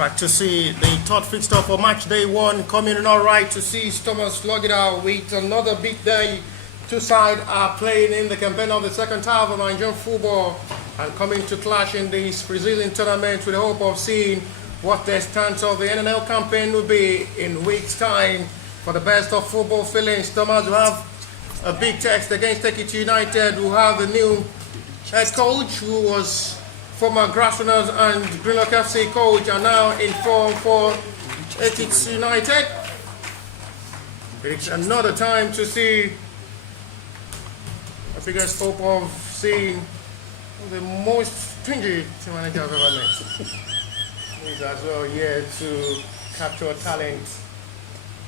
Right, to see the third fixture for match day one coming in all right to see Thomas slug it out with another big day. Two sides are playing in the campaign of the second half of Nigerian football and coming to clash in this Brazilian tournament with the hope of seeing what the stance of the NNL campaign will be in weeks' time. For the best of football feelings, Thomas will have a big test against Ekiti United, who have the new head coach who was former Grassroots and Greenlock FC coach, and now in form for Ekiti United. It's another time to see the biggest hope of seeing the most stringent team manager I've ever met. He's as well here to capture talent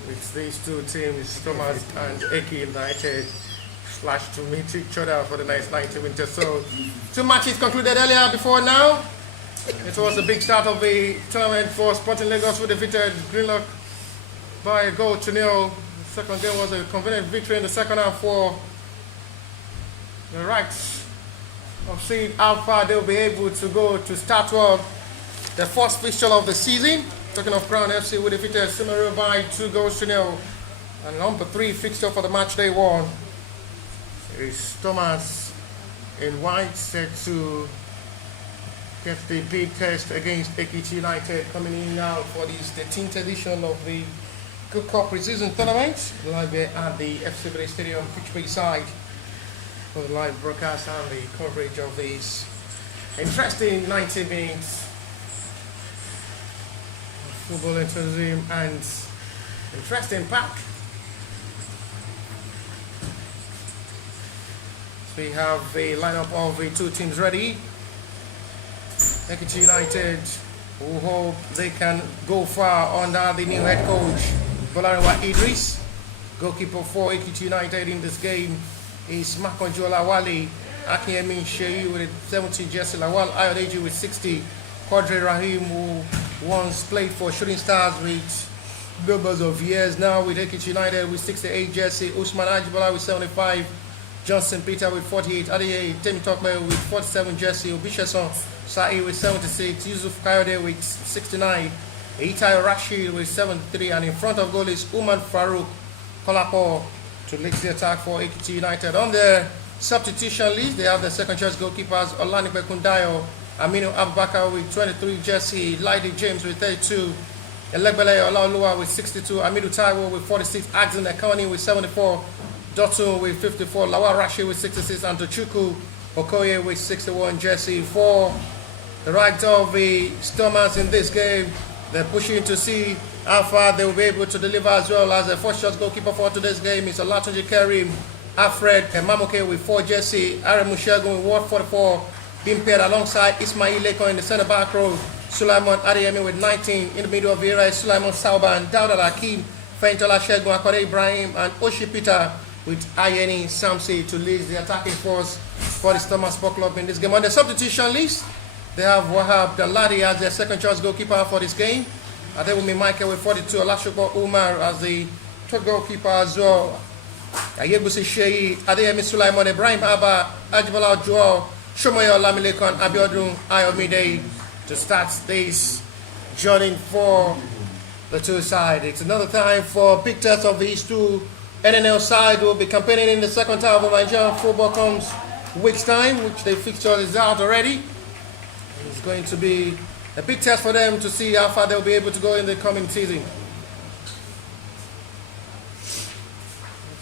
with these two teams, Thomas and Ekiti United, to meet each other for the next 90 minutes. So, two matches concluded earlier before now. It was a big start of the tournament for Sporting Lagos, who defeated Greenlock by a goal to nil. The second game was a convenient victory in the second half for the Rats of seeing how far they'll be able to go to start well the first fixture of the season. Talking of Crown FC, who defeated Semeru by 2 goals to nil. And number 3 fixture for the match day one is Thomas in white, set to get the big test against Ekiti United, coming in now for this 13th edition of the Good Cup pre-season tournament, live here at the FCB Stadium pitch side for the live broadcast and the coverage of these interesting 90 minutes of football enthusiasm and interesting pack. We have the lineup of the two teams ready. Ekiti United, who hope they can go far under the new head coach, Bolariwa Idris. Goalkeeper for Ekiti United in this game is Makonjo Lawali. Akinyemi Sheyi with 70, Jesse Lawal Ayodeji with 60, Quadri Rahim, who once played for Shooting Stars with numbers of years now with Ekiti United with 68, Jesse, Usman Ajibola with 75, Johnson Peter with 48, Adeye Temi Tokme with 47, Jesse Obishason Sa'i with 76, Yusuf Kayode with 69, Itai Rashid with 73, and in front of goal is Uman Farouk Kolako to lead the attack for Ekiti United. On the substitution list, they have the second choice goalkeepers Olanipe Kundayo, Aminu Abubakar with 23, Jesse Lydie James with 32, Elegbele Olaoluwa with 62, Amidu Taiwo with 46, Axon Ekoni with 74, Dotun with 54, Lawal Rashid with 66, and Tochukwu Okoye with 61, Jesse. For the right of the Stormers in this game, they're pushing to see how far they will be able to deliver, as well as the first shot goalkeeper for today's game is Olatunji Kerim, Alfred Emamoke with 4, Jesse, Aremu Shegun with 44, being paired alongside Ismail Leko in the centre back row, Sulaiman Adeyemi with 19, in the middle of the area is Sulaiman Sauban, Dauda Hakim, Feintola Shegun, Akode Ibrahim, and Oshi Peter with Ayeni Samsi to lead the attacking force for the Stormers Sport Club in this game. On the substitution list, they have Wahab Daladi as their second choice goalkeeper for this game. Adewumi Michael with 42, Olashopo Umar as the third goalkeeper as well. Ayebusi Sheyi, Adeyemi Sulaiman, Ibrahim Abba, Ajibola Joao, Shomoyo Lamilekon, Abiodun Ayomide to start this journey for the two sides. It's another time for big test of these two. NNL side will be campaigning in the second half of Nigerian football comes week's time, which the fixture is out already. It's going to be a big test for them to see how far they'll be able to go in the coming season.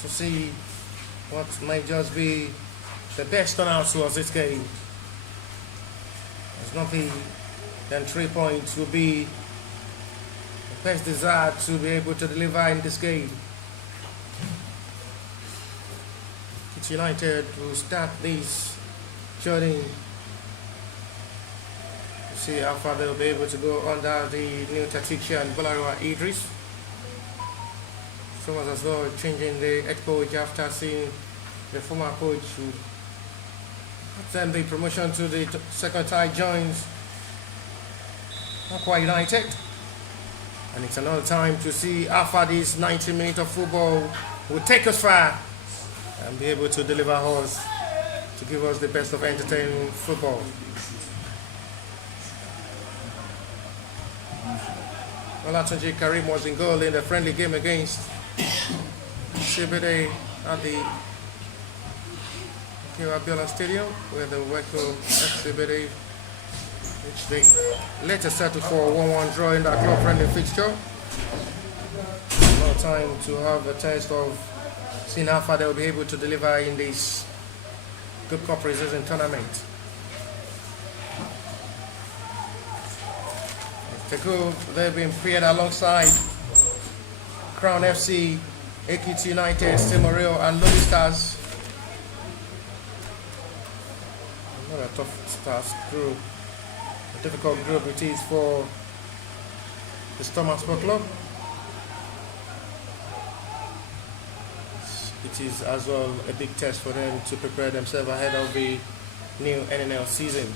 To see what might just be the best turnout towards this game. There's nothing than 3 points will be the best desire to be able to deliver in this game. United will start this journey to see how far they'll be able to go under the new tactician Bolariwa Idris. Thomas as well changing the head coach after seeing the former coach who then the promotion to the second tie joins Aqua United. And it's another time to see how far this 90 minutes of football will take us far and be able to deliver us, to give us the best of entertaining football. Olatunji Karim was in goal in the friendly game against CBD at the Abiola Stadium, where the Weko CBD, which they later settled for a 1-1 draw in that club friendly fixture. No time to have a taste of seeing how far they'll be able to deliver in this Good Cup preseason tournament. The group, they've been paired alongside Crown FC, Ekiti United, Stimoreo and Lodi Stars. Not a tough stars group. A difficult group it is for the Stormers Sport Club. It is as well a big test for them to prepare themselves ahead of the new NNL season.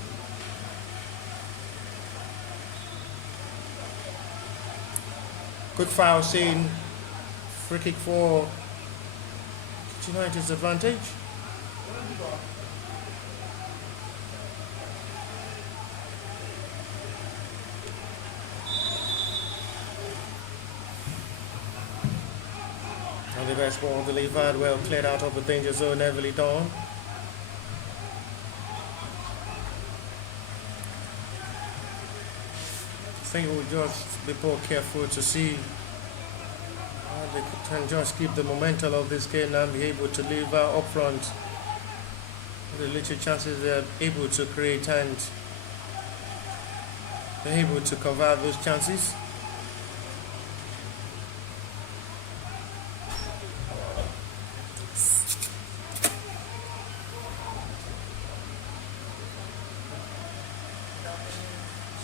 Good foul scene, free kick for United's advantage. And the best ball delivered, well cleared out of the danger zone, heavily done. I think we'll just be more careful to see how they can just keep the momentum of this game and be able to deliver up front the little chances they are able to create, and they're able to convert those chances.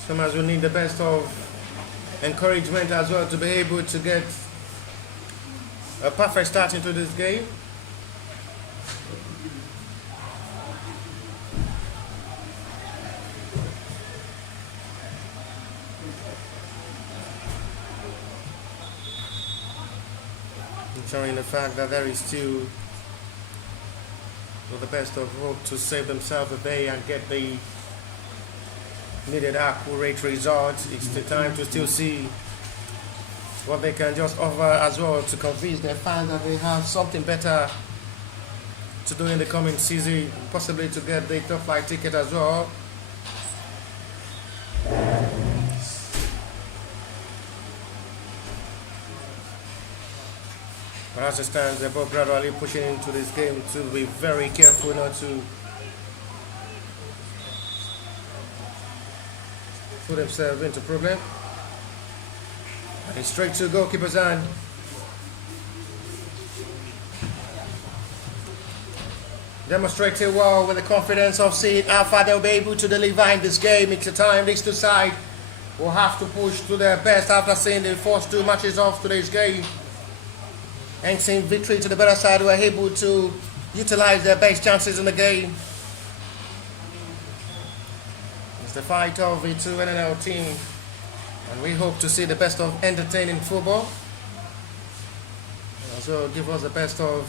Sometimes we need the best of encouragement as well to be able to get a perfect start into this game. Showing the fact that there is still the best of hope to save themselves the day and get the needed accurate results. It's the time to still see what they can just offer as well to convince their fans that they have something better to do in the coming season, possibly to get the top flight ticket as well. But as it stands, they're both gradually pushing into this game to be very careful not to put themselves into problem. And straight to goalkeeper's hand. Demonstrating well with the confidence of seeing how far they'll be able to deliver in this game. It's a time these two sides will have to push to their best after seeing the first two matches of today's game. And seeing victory to the better side, who are able to utilize their best chances in the game. It's the fight of the two NNL team, and we hope to see the best of entertaining football. And also give us the best of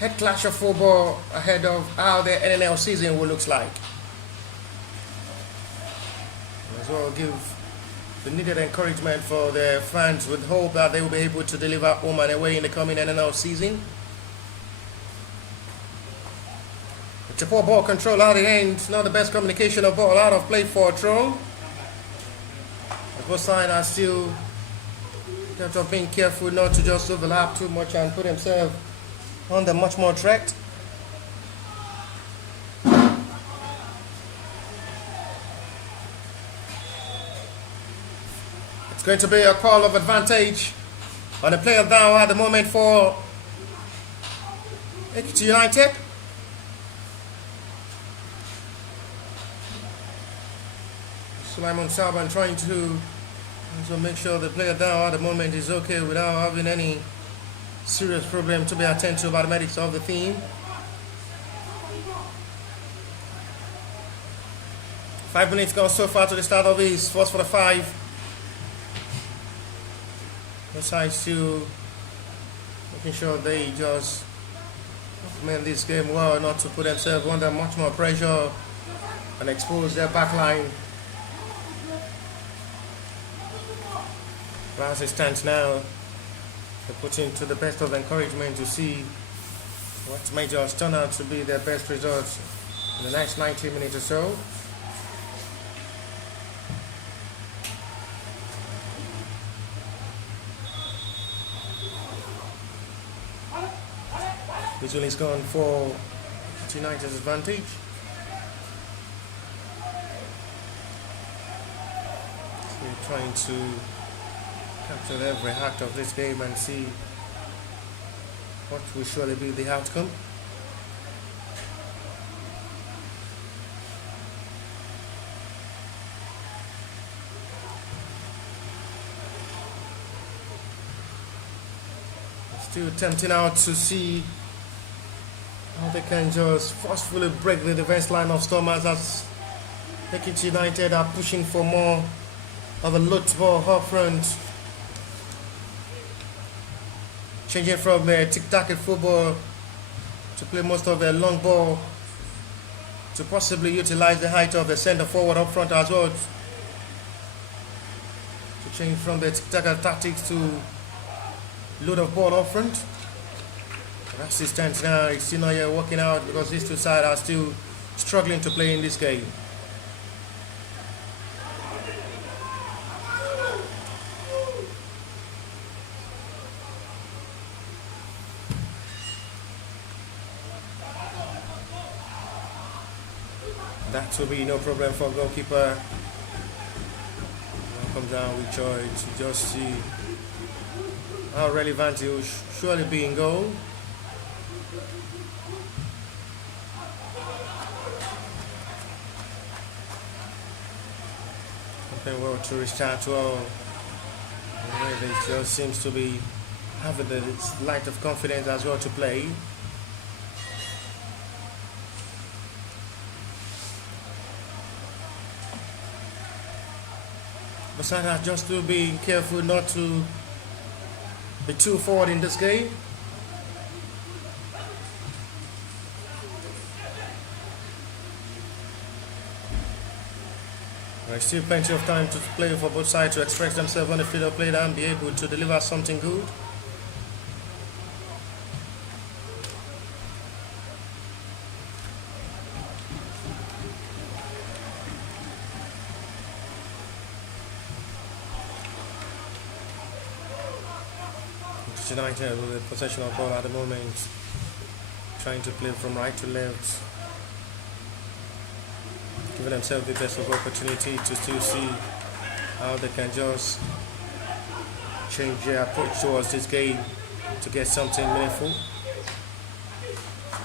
head clash of football ahead of how the NNL season will look like. And as well give the needed encouragement for the fans with hope that they will be able to deliver home and away in the coming NNL season. It's a poor ball control out of the end, not the best communication of ball out of play for a throw. Both sides are still kept on being careful not to just overlap too much and put themselves under much more threat. It's going to be a call of advantage on the player down at the moment for Ekiti United. Sulaiman Saban trying to make sure the player down at the moment is okay without having any serious problem to be attended to by the medics of the team. 5 minutes gone so far to the start of this first 45. Both sides still making sure they just implement this game well, not to put themselves under much more pressure and expose their back line. But as it stands now, they put into the best of encouragement to see what may just turn out to be their best results in the next 90 minutes or so. This one is gone for United's advantage. So we're trying to capture every act of this game and see what will surely be the outcome. Still tempting out to see how they can just forcefully break the defense line of Stormers as Ekiti United are pushing for more of a loot ball up front. Changing from tic-tac football to play most of their long ball to possibly utilize the height of the centre forward up front as well. To change from the tic-tac tactics to load of ball up front. As it stands now, it's still not yet working out because these two sides are still struggling to play in this game. That will be no problem for goalkeeper. Now comes down with joy to just see how relevant he will surely be in goal. Playing well to restart well. He just seems to be having the light of confidence as well to play. Besides that, just to be careful not to be too forward in this game. There's still plenty of time to play for both sides to express themselves on the field of play and be able to deliver something good. United with the possession of ball at the moment, trying to play from right to left, giving themselves the best of opportunity to still see how they can just change their approach towards this game to get something meaningful.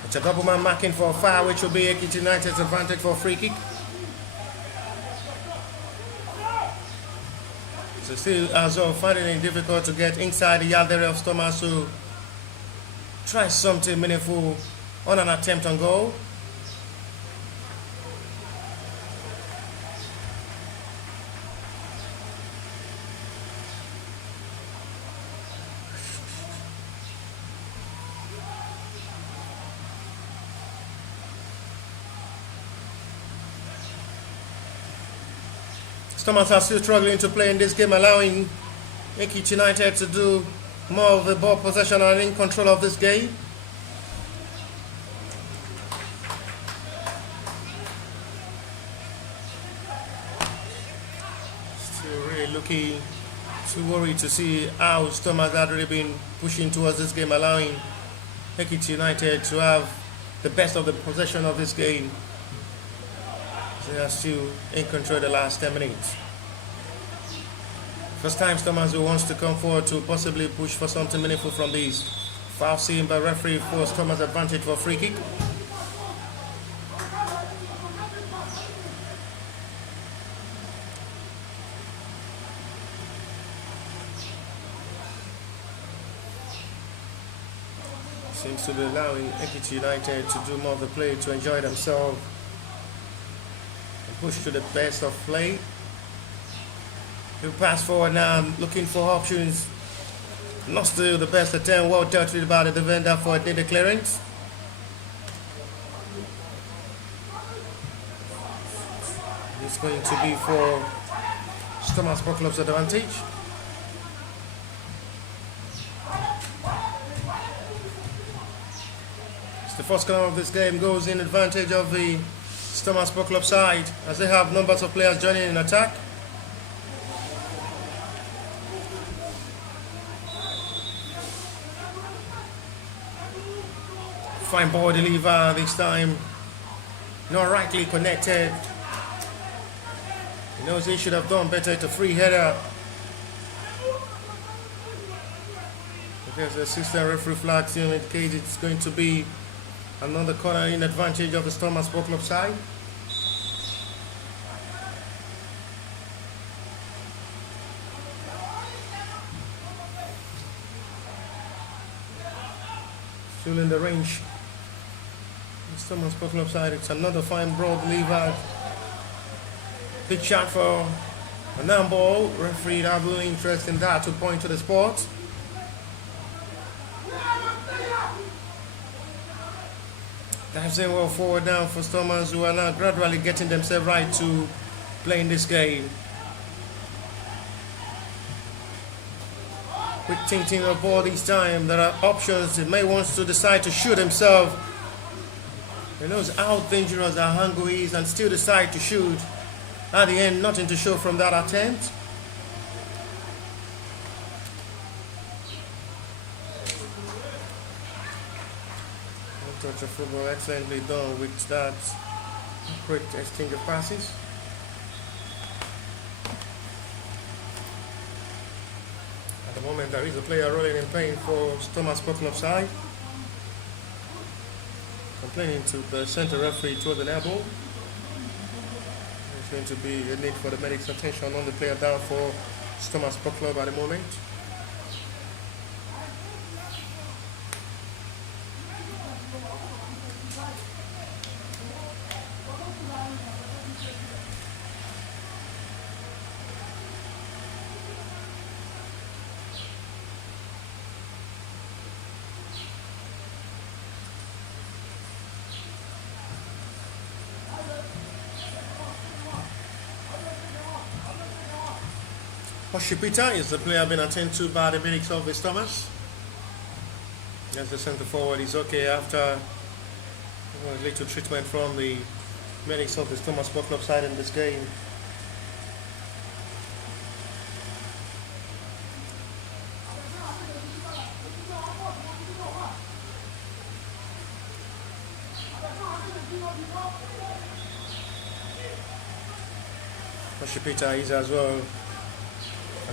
It's a double man marking for a foul, which will be Ekiti United's advantage for a free kick. So still as well finding it difficult to get inside the yard area of Stormers to try something meaningful on an attempt on goal. Stormers are still struggling to play in this game, allowing Ekiti United to do more of the ball possession and in control of this game. Still really looking too worried to see how Stormers have really been pushing towards this game, allowing Ekiti United to have the best of the possession of this game. They are still in control the last 10 minutes. First time Stormers who wants to come forward to possibly push for something meaningful from these. Foul seen by referee for Stormers advantage for free kick. Seems to be allowing Ekiti United to do more of the play to enjoy themselves. Push to the best of play. He'll pass forward now, looking for options. Not still the best attempt, well dealt with by the defender for a needed clearance. It's going to be for Stormers Sport Club's advantage. The first corner of this game goes in advantage of the Stormers Sport Club side as they have numbers of players joining in attack. Fine ball deliver this time. Not rightly connected. He knows he should have done better. It's a free header. There's the assistant referee flag still indicates it's going to be another corner in advantage of the Stormers Sport Club side. Still in the range. The Stormers Sport Club side. It's another fine broad delivered. Big shot for a non-ball. Referee have no interest in that to point to the spot. Dives in well forward now for Stormers, who are now gradually getting themselves right to playing this game. Quick thinking of ball this time. There are options. He may want to decide to shoot himself. He knows how dangerous Ahango is and still decide to shoot. At the end, nothing to show from that attempt. Touch of football excellently done with that quick exchange of passes. At the moment, there is a player rolling in pain for Stormers Sport Club side. Complaining to the center referee towards an elbow. There's going to be a need for the medic's attention on the player down for Stormers Sport Club at the moment. Oshipita is the player being attended to by the medics of the Stormers. As the centre forward is okay after a little treatment from the medics of the Stormers Sport Club side in this game. Oshipita is as well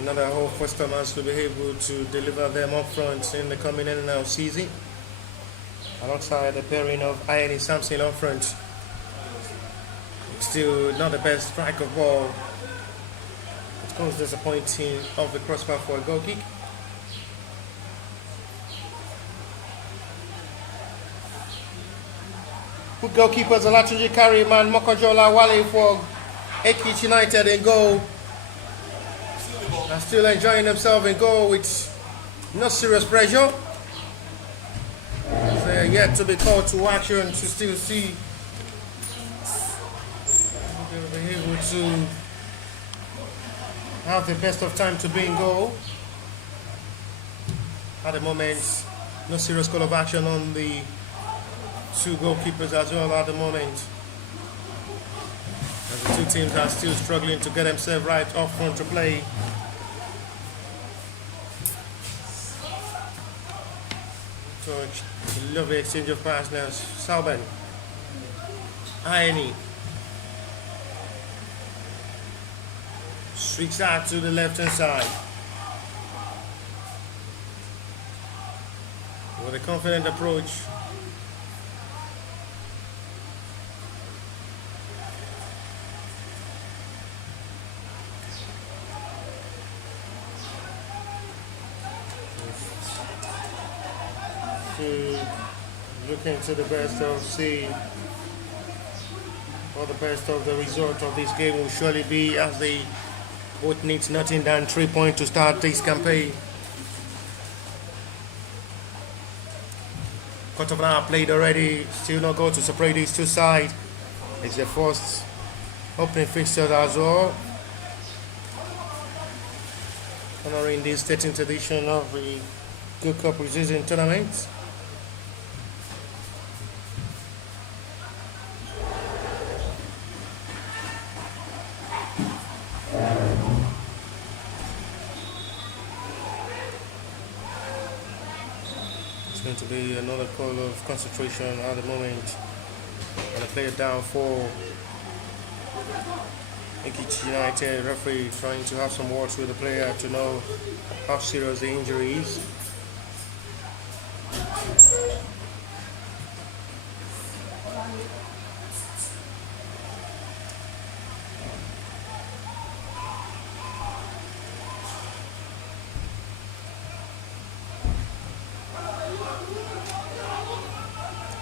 another hope for Stormers to be able to deliver them up front in the coming NNL season. Alongside the pairing of Ian Sampson up front. It's still not the best strike of ball. It goes disappointing off the crossbar for a goal kick. Good goalkeepers Olatunji Kariman Mokojola Wale for Ekiti United in goal. Are still enjoying themselves in goal with no serious pressure. They are yet to be called to action to still see they'll be able to have the best of time to be in goal. At the moment, no serious call of action on the two goalkeepers as well at the moment. As the two teams are still struggling to get themselves right up front to play. Touch, lovely exchange of pass now. Sauben, Aini, swings out to the left hand side with a confident approach. To look into the best of see what the best of the result of this game will surely be, as they both need nothing than 3 points to start this campaign. Quarter of an hour played already, still not going to separate these two sides. It's their first opening fixture as well, honoring this 13th edition of the Good Cup preseason tournament. going to be another call of concentration at the moment. And a player down for Ekiti United. Referee trying to have some words with the player to know how serious the injury is.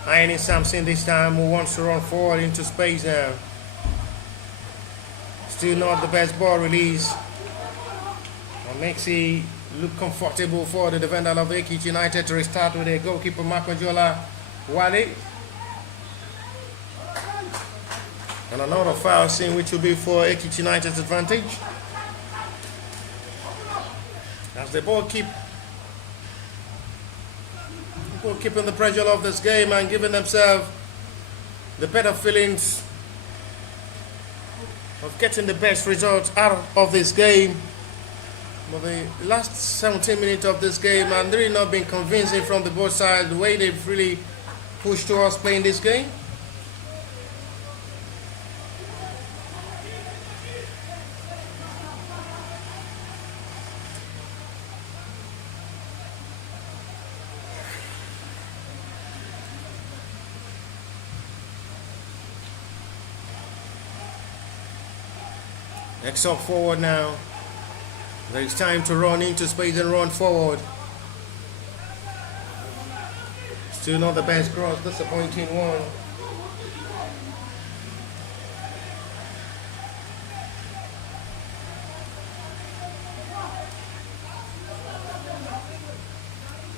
Ironing Samson this time, who wants to run forward into space now. Still not the best ball release. And makes it look comfortable for the defender of Ekiti United to restart with a goalkeeper Makojola Wale. And another foul scene which will be for Ekiti United's advantage. As the ball keeping the pressure of this game and giving themselves the better feelings of getting the best results out of this game. But the last 17 minutes of this game and really not been convincing from the both sides the way they've really pushed towards playing this game. Next up forward now. There is time to run into space and run forward. Still not the best cross, disappointing one.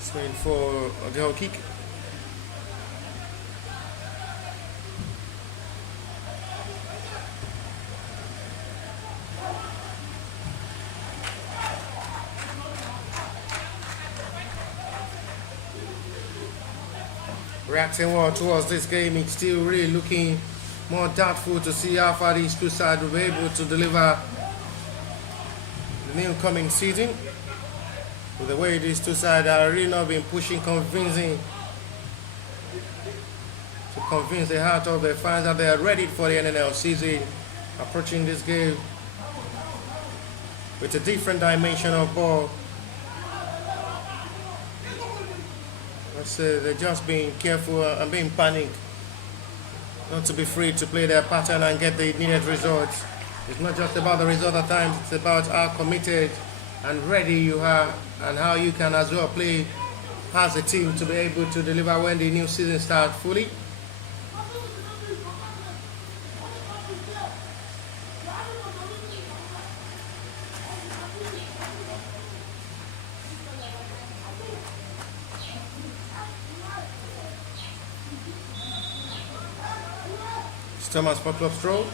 Swing for a goal kick. Reacting well towards this game, it's still really looking more doubtful to see how far these two sides will be able to deliver the new coming season. With the way these two sides are really not been pushing, convincing to convince the heart of their fans that they are ready for the NNL season, approaching this game with a different dimension of ball. They're just being careful and being panicked not to be free to play their pattern and get the needed results. It's not just about the result at times, it's about how committed and ready you are and how you can as well play as a team to be able to deliver when the new season starts fully. Thomas for club throw.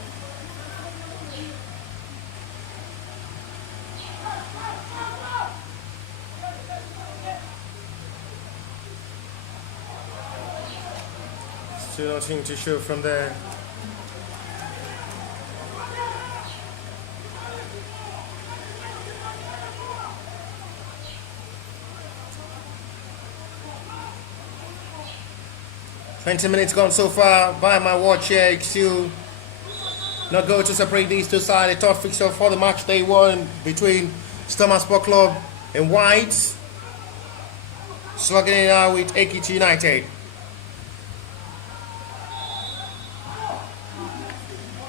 Still nothing to show from there. "20 minutes gone so far by my watch here. Still not going to separate these two sides. The third fixture for the match day one between Stomach Sport Club and Whites. Slugging it out with Ekiti United.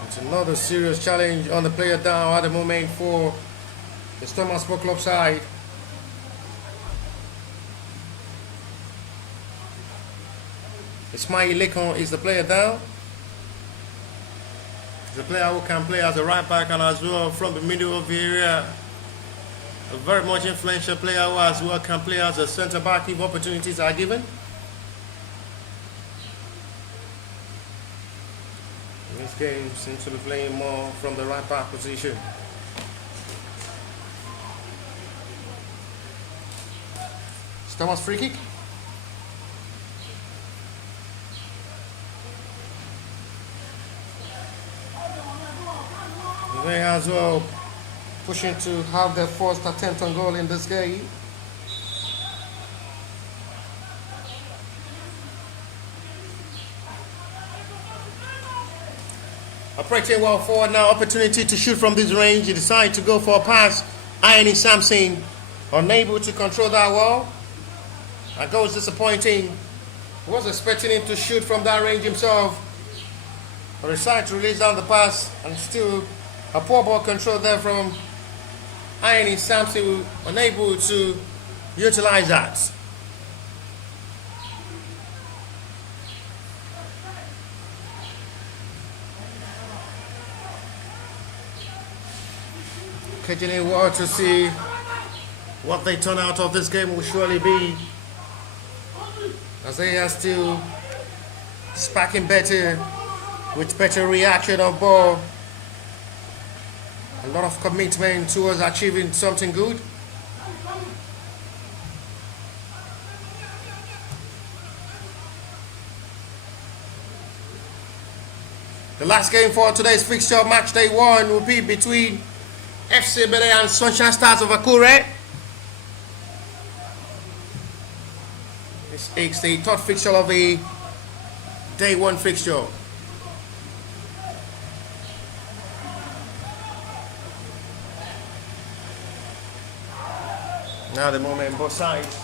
It's another serious challenge on the player down at the moment for the Stomach Sport Club side. Ismail Lekon is the player down. He's a player who can play as a right back and as well from the middle of the area. A very much influential player who as well can play as a centre back if opportunities are given. This game seems to be playing more from the right back position. Thomas free kick. They as well pushing to have their first attempt on goal in this game. Operating well forward now. Opportunity to shoot from this range. He decided to go for a pass. Ironing Sampson unable to control that well. That goal was disappointing. He was expecting him to shoot from that range himself. But decided to release down the pass, and still a poor ball control there from Ironing Sampson, unable to utilize that. Continuing well to see what they turn out of this game will surely be, as they are still sparking better with better reaction of ball. A lot of commitment towards achieving something good. The last game for today's fixture, match day 1, will be between FC Bele and Sunshine Stars of Akure. It's the third fixture of the day 1 fixture. Now the moment both sides.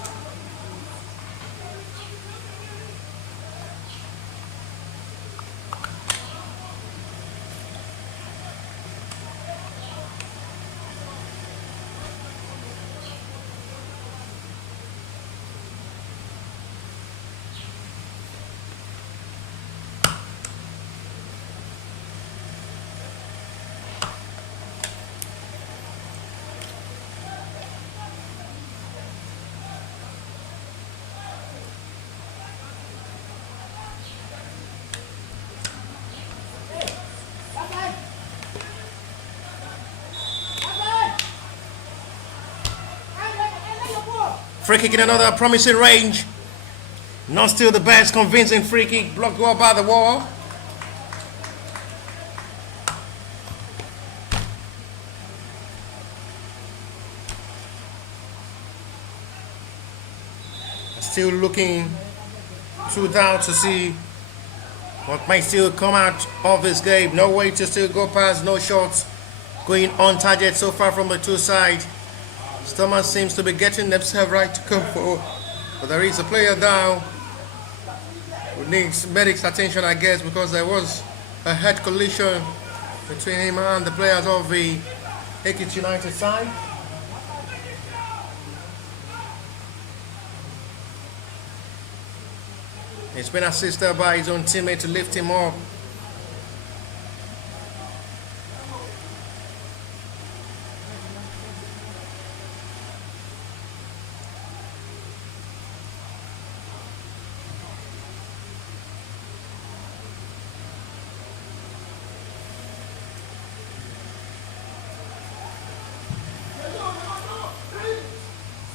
Free kick in another promising range. Not still the best convincing free kick. Blocked well by the wall. Still looking through down to see what might still come out of this game. No way to still go past, no shots going on target so far from the two sides. Stomach seems to be getting themselves right to come forward, but there is a player down who needs medics' attention, I guess, because there was a head collision between him and the players of the Ekiti United side. He's been assisted by his own teammate to lift him up.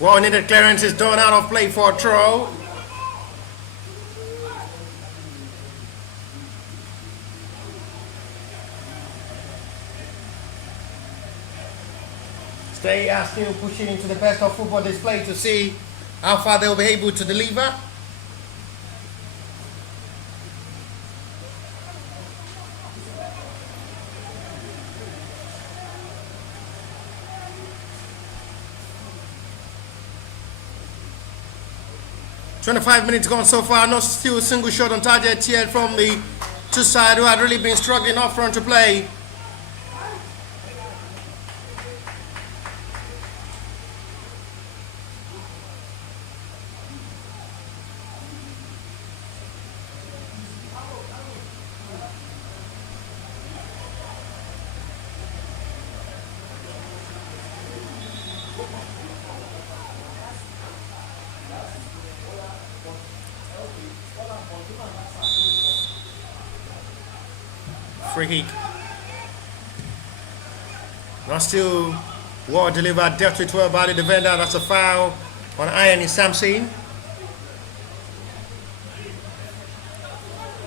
Well needed clearance is done out of play for a throw. They are still pushing into the best of football display to see how far they'll be able to deliver. "25 minutes gone so far, not still a single shot on target yet from the two sides who had really been struggling up front to play. Free kick. Not still well delivered, dealt with well by the defender. That's a foul on Ironing Sampson.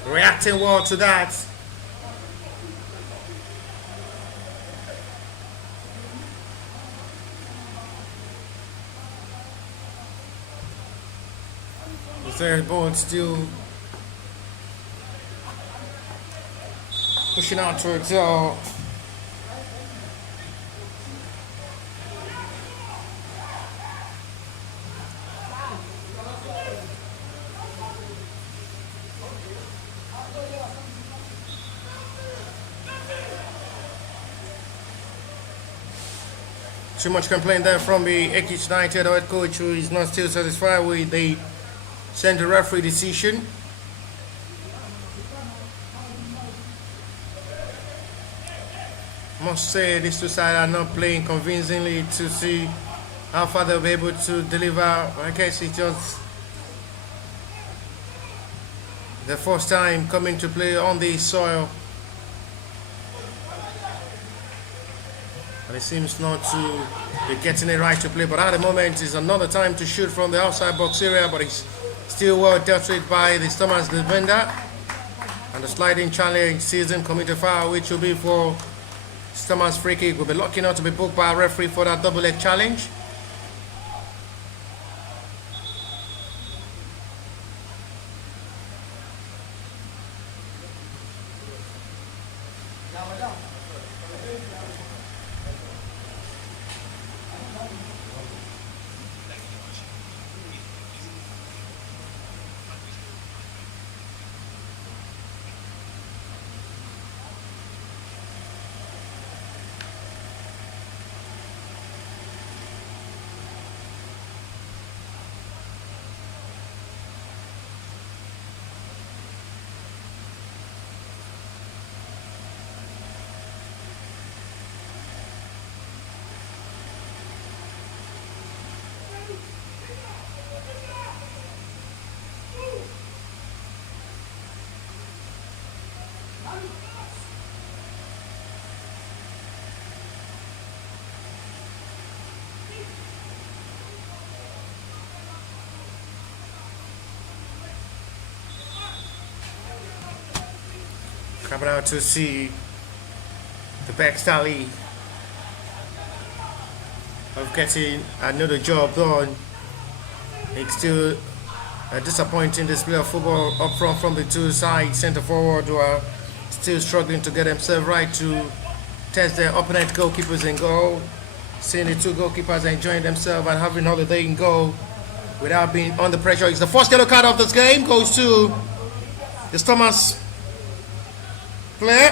Reacting well to that. The third ball still Pushing out towards uh, too much complaint there from the Ekiti United head coach, who is not still satisfied with the center referee decision. Must say these two sides are not playing convincingly to see how far they'll be able to deliver. I guess it's just the first time coming to play on the soil. And it seems not to be getting it right to play. But at the moment, it's another time to shoot from the outside box area. But it's still well dealt with by the Stormers defender. And the sliding challenge season committed foul, which will be for Stormers free kick. Will be lucky not to be booked by a referee for that double leg challenge. Coming out to see the back tally of getting another job done. It's still a disappointing display of football up front from the two sides. Centre forward who are still struggling to get themselves right to test their opponent goalkeepers in goal. Seeing the two goalkeepers enjoying themselves and having holiday in goal without being under pressure. It's the first yellow card of this game. Goes to the Stormers player.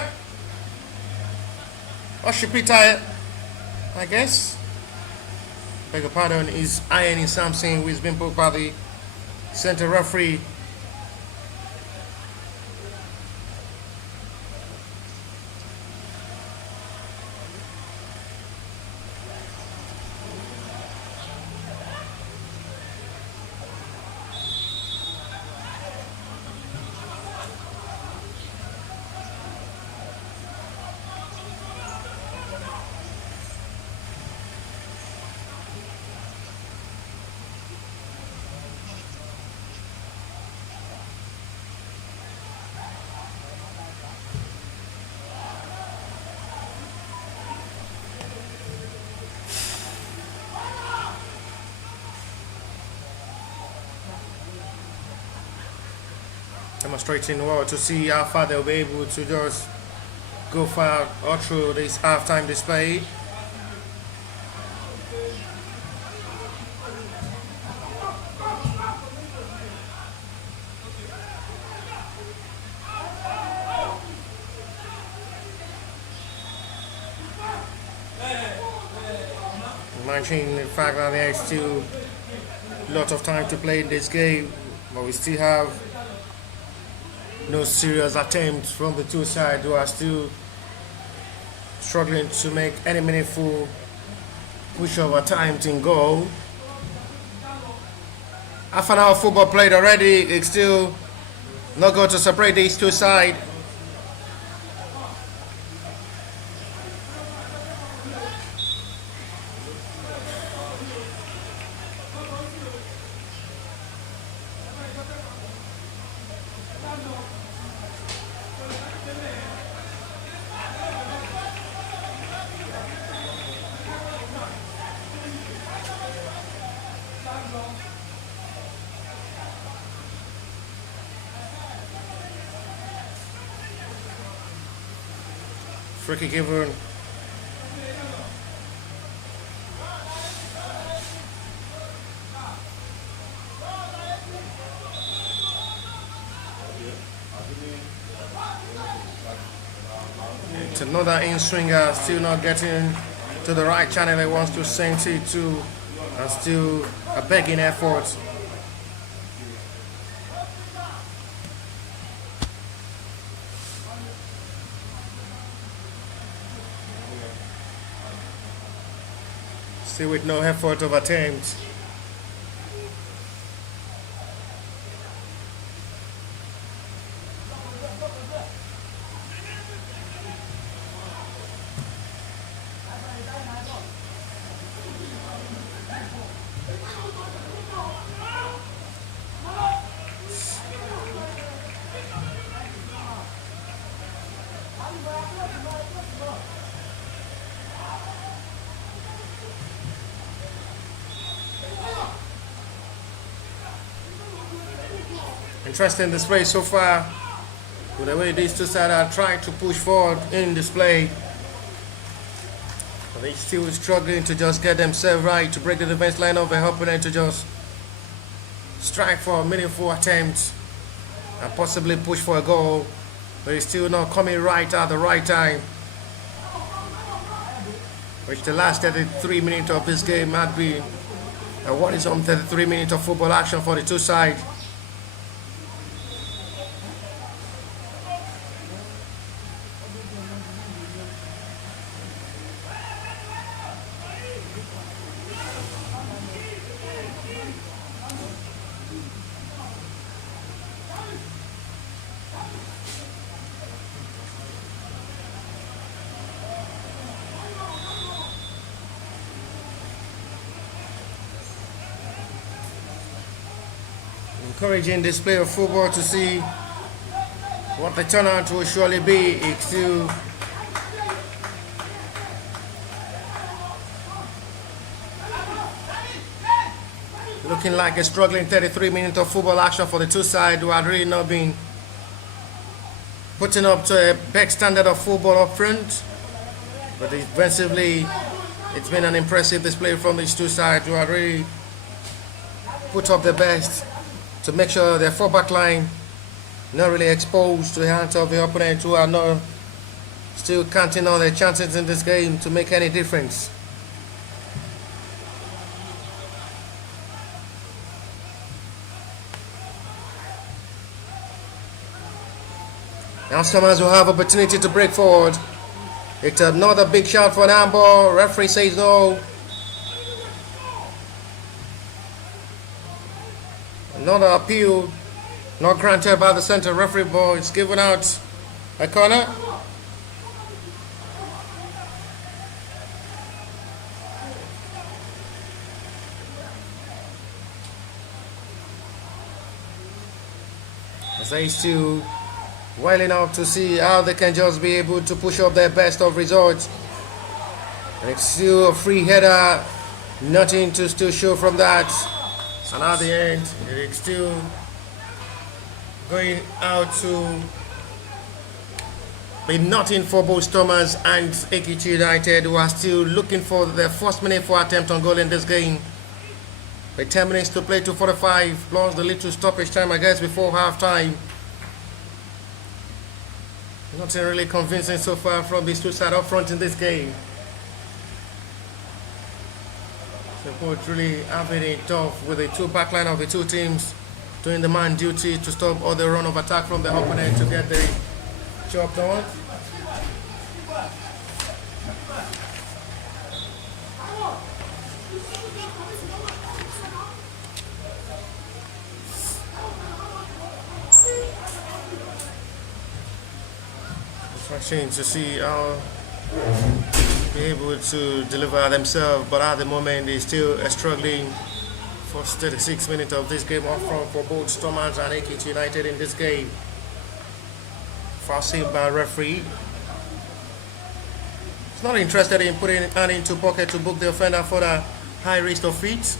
Oshipita, I guess. Beg your pardon, is ironing something who has been booked by the center referee. Demonstrating well to see how far they'll be able to just go far all through this halftime display. Imagine the fact that there's still a lot of time to play in this game, but we still have no serious attempts from the two sides, who are still struggling to make any meaningful pushover times in goal. Half an hour of football played already. It's still not going to separate these two sides. Free kick given. It's another in-swinger, still not getting to the right channel he wants to send it to, and still a begging effort. Still with no effort of attempt. Interesting display so far with the way these two sides are trying to push forward in display. But they still struggling to just get themselves right to break the defense line of their opponent to just strike for a meaningful attempt and possibly push for a goal. But it's still not coming right at the right time. Which the last 33 minutes of this game might be what is on 33 minutes of football action for the two sides. Encouraging display of football to see what the turnout will surely be. It's still looking like a struggling 33 minutes of football action for the two sides who had really not been putting up to a big standard of football up front. But defensively, it's been an impressive display from these two sides who had really put up their best to make sure their full-back line not really exposed to the hands of the opponent, who are not still counting on their chances in this game to make any difference. Now Summers will have opportunity to break forward. It's another big shot for an handball. Referee says no. Another appeal not granted by the center referee, ball. It's given out a corner. As they still wailing out to see how they can just be able to push up their best of results. And it's still a free header, nothing to still show from that. And at the end, it's still going out to be nothing for both Thomas and Ekiti United, who are still looking for their first meaningful attempt on goal in this game. With 10 minutes to play, 2:45, plus the little stoppage time, I guess, before half time. Nothing really convincing so far from these two sides up front in this game. So both really having it tough with the two backline of the two teams doing the man duty to stop all the run of attack from the opponent to get the job done. Trying to see how be able to deliver themselves, but at the moment they still are struggling. First 36 minutes of this game up front for both Stormers and Ekiti United in this game. Foul saved by referee. He's not interested in putting it hand into pocket to book the offender for the high risk of feet.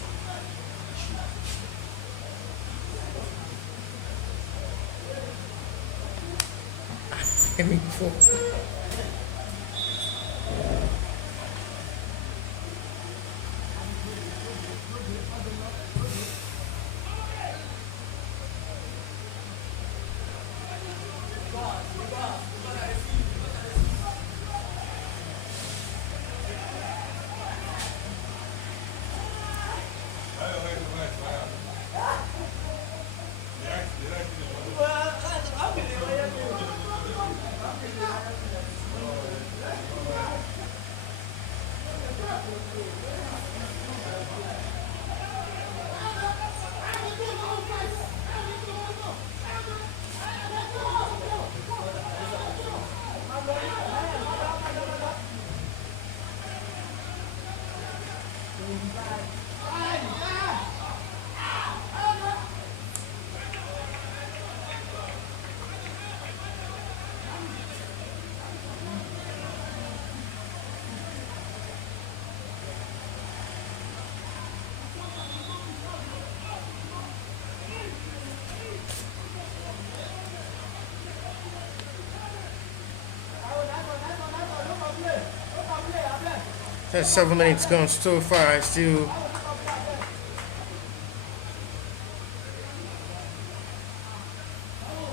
That's 7 minutes gone so far. Still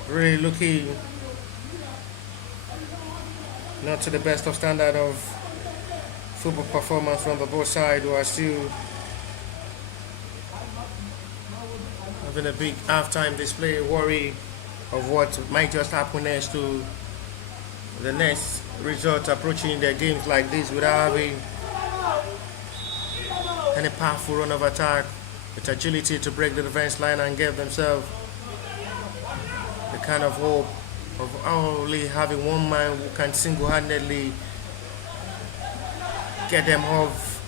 really looking not to the best of standard of football performance from the both sides, who are still having a big halftime display, worry of what might just happen next to the next result, approaching their games like this without having any powerful run of attack with agility to break the defense line and give themselves the kind of hope of only having one man who can single-handedly get them off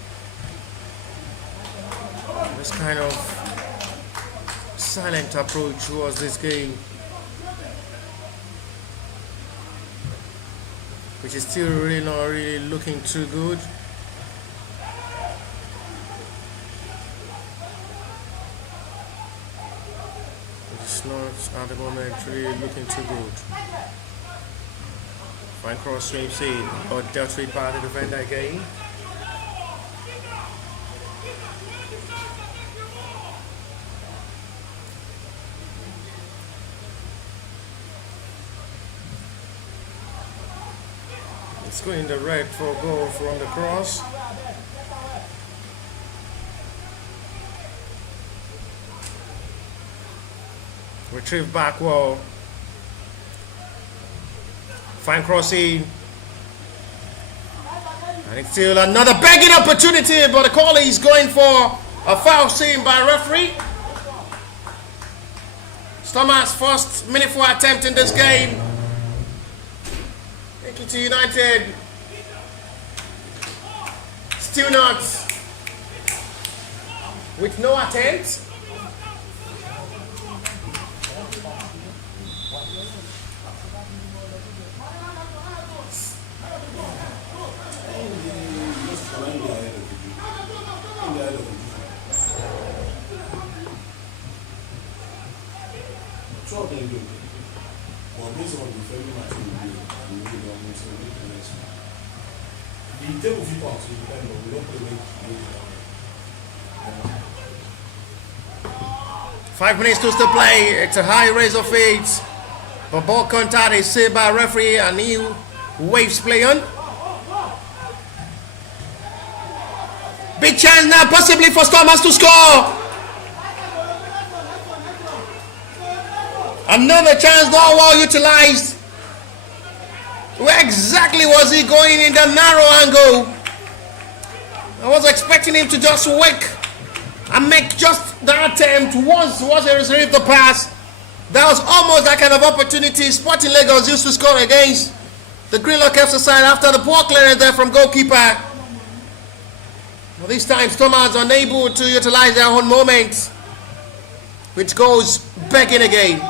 this kind of silent approach towards this game, which is still really not really looking too good. It's not at the moment really looking too good. Fine cross sweeps in, or dealt with by the defender again. It's going the red for a goal from the cross. Retrieve back wall. Fine crossing. And it's still another begging opportunity, but the call is going for a foul seen by referee. Thomas' first meaningful attempt in this game. Ekiti United still not with no attempt. Five minutes to still play. It's a high raise of eight. But ball contact is saved by referee and he waves play on. Big chance now possibly for Thomas to score. Another chance not well utilized. Where exactly was he going in the narrow angle? I was expecting him to just wake and make just the attempt once he received the pass. That was almost that kind of opportunity Sporting Lagos used to score against the Greenlock FC side after the poor clearance there from goalkeeper. Well, this time Thomas unable to utilize their own moment, which goes begging again.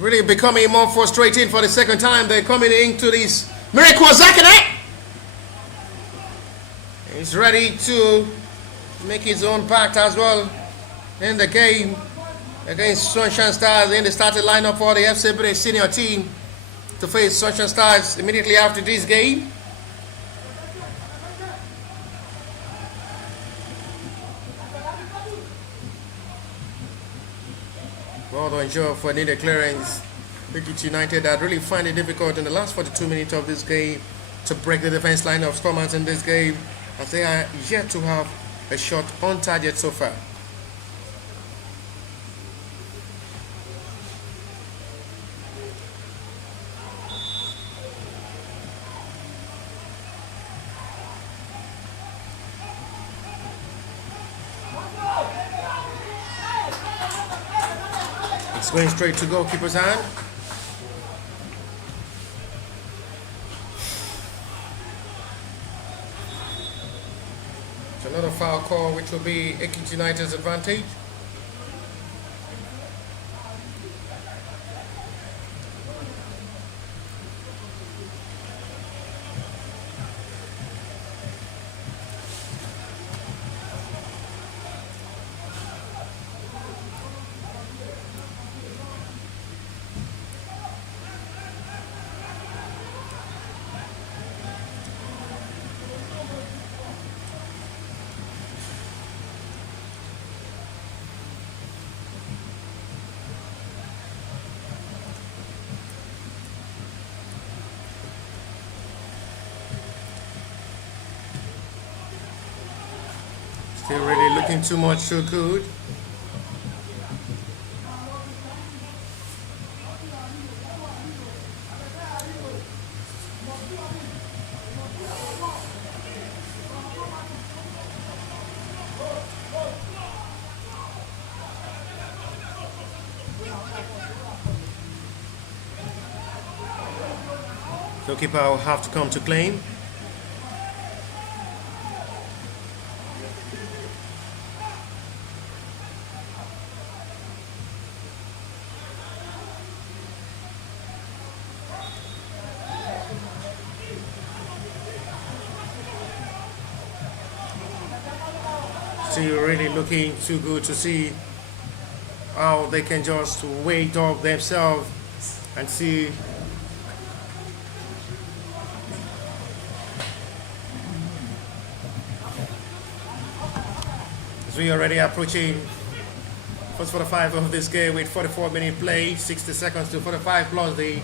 Really becoming more frustrating for the second time. They're coming into this miracle Zakane. He's ready to make his own pact as well in the game against Sunshine Stars in the starting lineup for the FC senior team to face Sunshine Stars immediately after this game. Well done job for needed clearance. Ekiti United had really find it difficult in the last 42 minutes of this game to break the defense line of Stormers in this game, as they are yet to have a shot on target so far. It's going straight to goalkeeper's hand. It's another foul call, which will be Ekiti United's advantage. Still really looking too much too good. Goalkeeper will have to come to claim. Still really looking too good to see how they can just wait up themselves and see. As we already approaching first 45 of this game with 44-minute play, 60 seconds to 45 plus the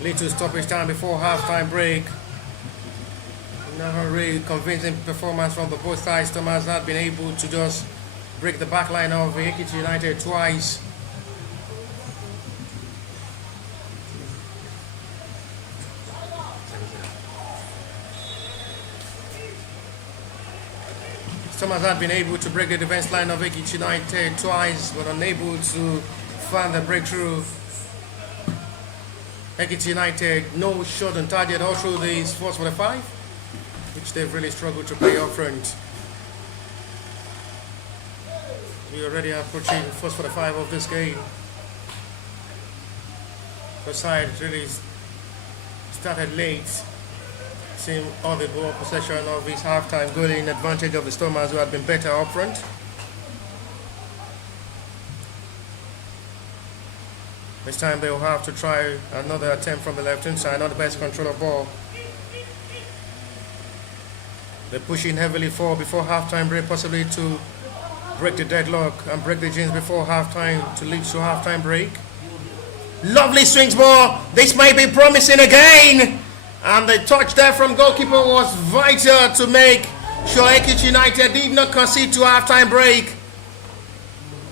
little stoppage time before halftime break. Not a really convincing performance from the both sides. Thomas not been able to just break the back line of Ekiti United twice. Thomas not been able to break the defense line of Ekiti United twice, but unable to find the breakthrough. Ekiti United no shot on target all through this first 45, which they've really struggled to play up front. We already approaching first 45 of this game. The side really started late. Seeing all the ball possession of his halftime goal in advantage of the Stormers, who had been better up front. This time they will have to try another attempt from the left-hand side, not the best control of ball. They're pushing heavily forward before halftime break, possibly to break the deadlock and break the chains before halftime to lead to halftime break. Lovely swings ball. This might be promising again. And the touch there from goalkeeper was vital to make sure Ekiti United did not concede to halftime break.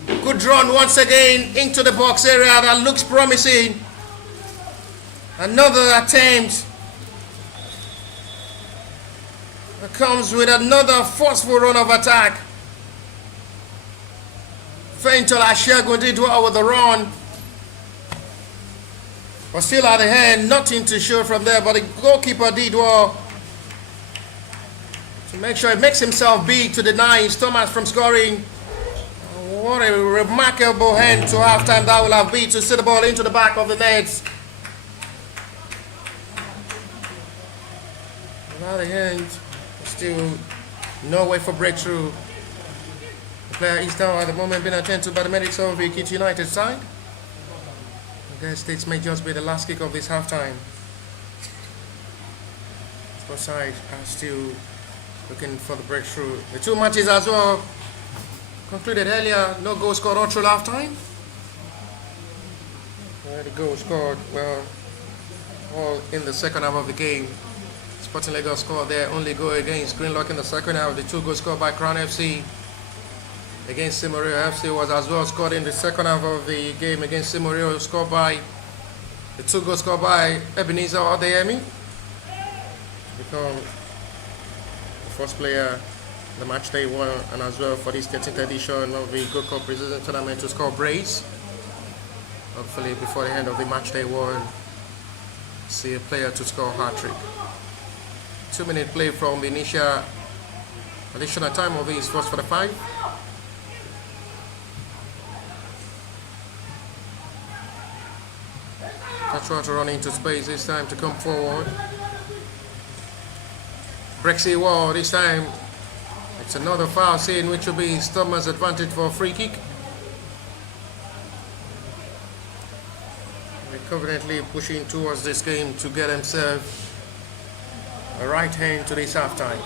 Good run once again into the box area. That looks promising. Another attempt. That comes with another forceful run of attack. Feintola Ashiagun did well with the run. But still at the end, nothing to show from there. But the goalkeeper did well to make sure he makes himself big to deny Thomas from scoring. What a remarkable hand to halftime that will have been to set the ball into the back of the nets. But at the end, still no way for breakthrough. The player is now at the moment being attended to by the medics of the Ekiti United side. I guess this may just be the last kick of this halftime. Both sides are still looking for the breakthrough. The two matches as well concluded earlier. No goal scored all through halftime. The goal scored, well, all in the second half of the game. Sporting Lagos scored their only goal against Greenlock in the second half. The two goals scored by Crown FC against Simorio FC was as well scored in the second half of the game against Simorio, scored by the two goals scored by Ebenezer Odeyemi. Become the first player the match day one and as well for this 13th edition of the Gold Cup Preseason Tournament to score brace. Hopefully before the end of the match day one, see a player to score a hat-trick. 2-minute play from the initial additional time of his first 45. Try to run into space this time to come forward. Breaks the wall this time. It's another foul scene which will be Stommer's advantage for a free kick. We're confidently pushing towards this game to get himself a right hand to this halftime.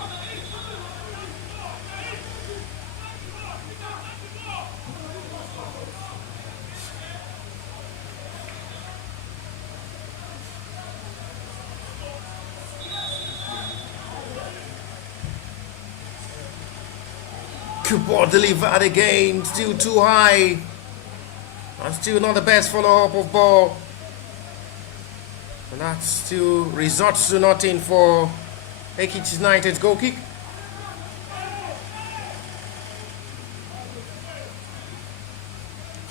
Good ball delivered again, still too high. And still not the best follow-up of ball. And that still results to nothing for Ekiti United's goal kick.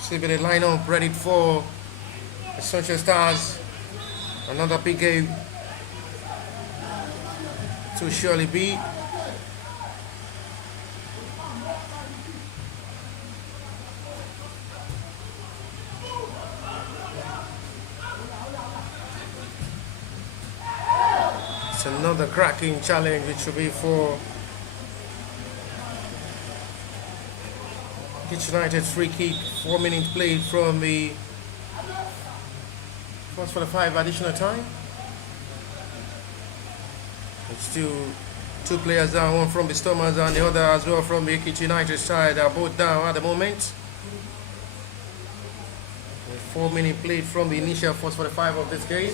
See the lineup ready for the Sunshine Stars. Another big game to surely be. It's another cracking challenge which will be for Ekiti United's free kick. 4 minutes played from the first 45 additional time. It's still two players down, one from the Stormers and the other as well from the Ekiti United side. Are both down at the moment. 4 minutes played from the initial first 45 of this game.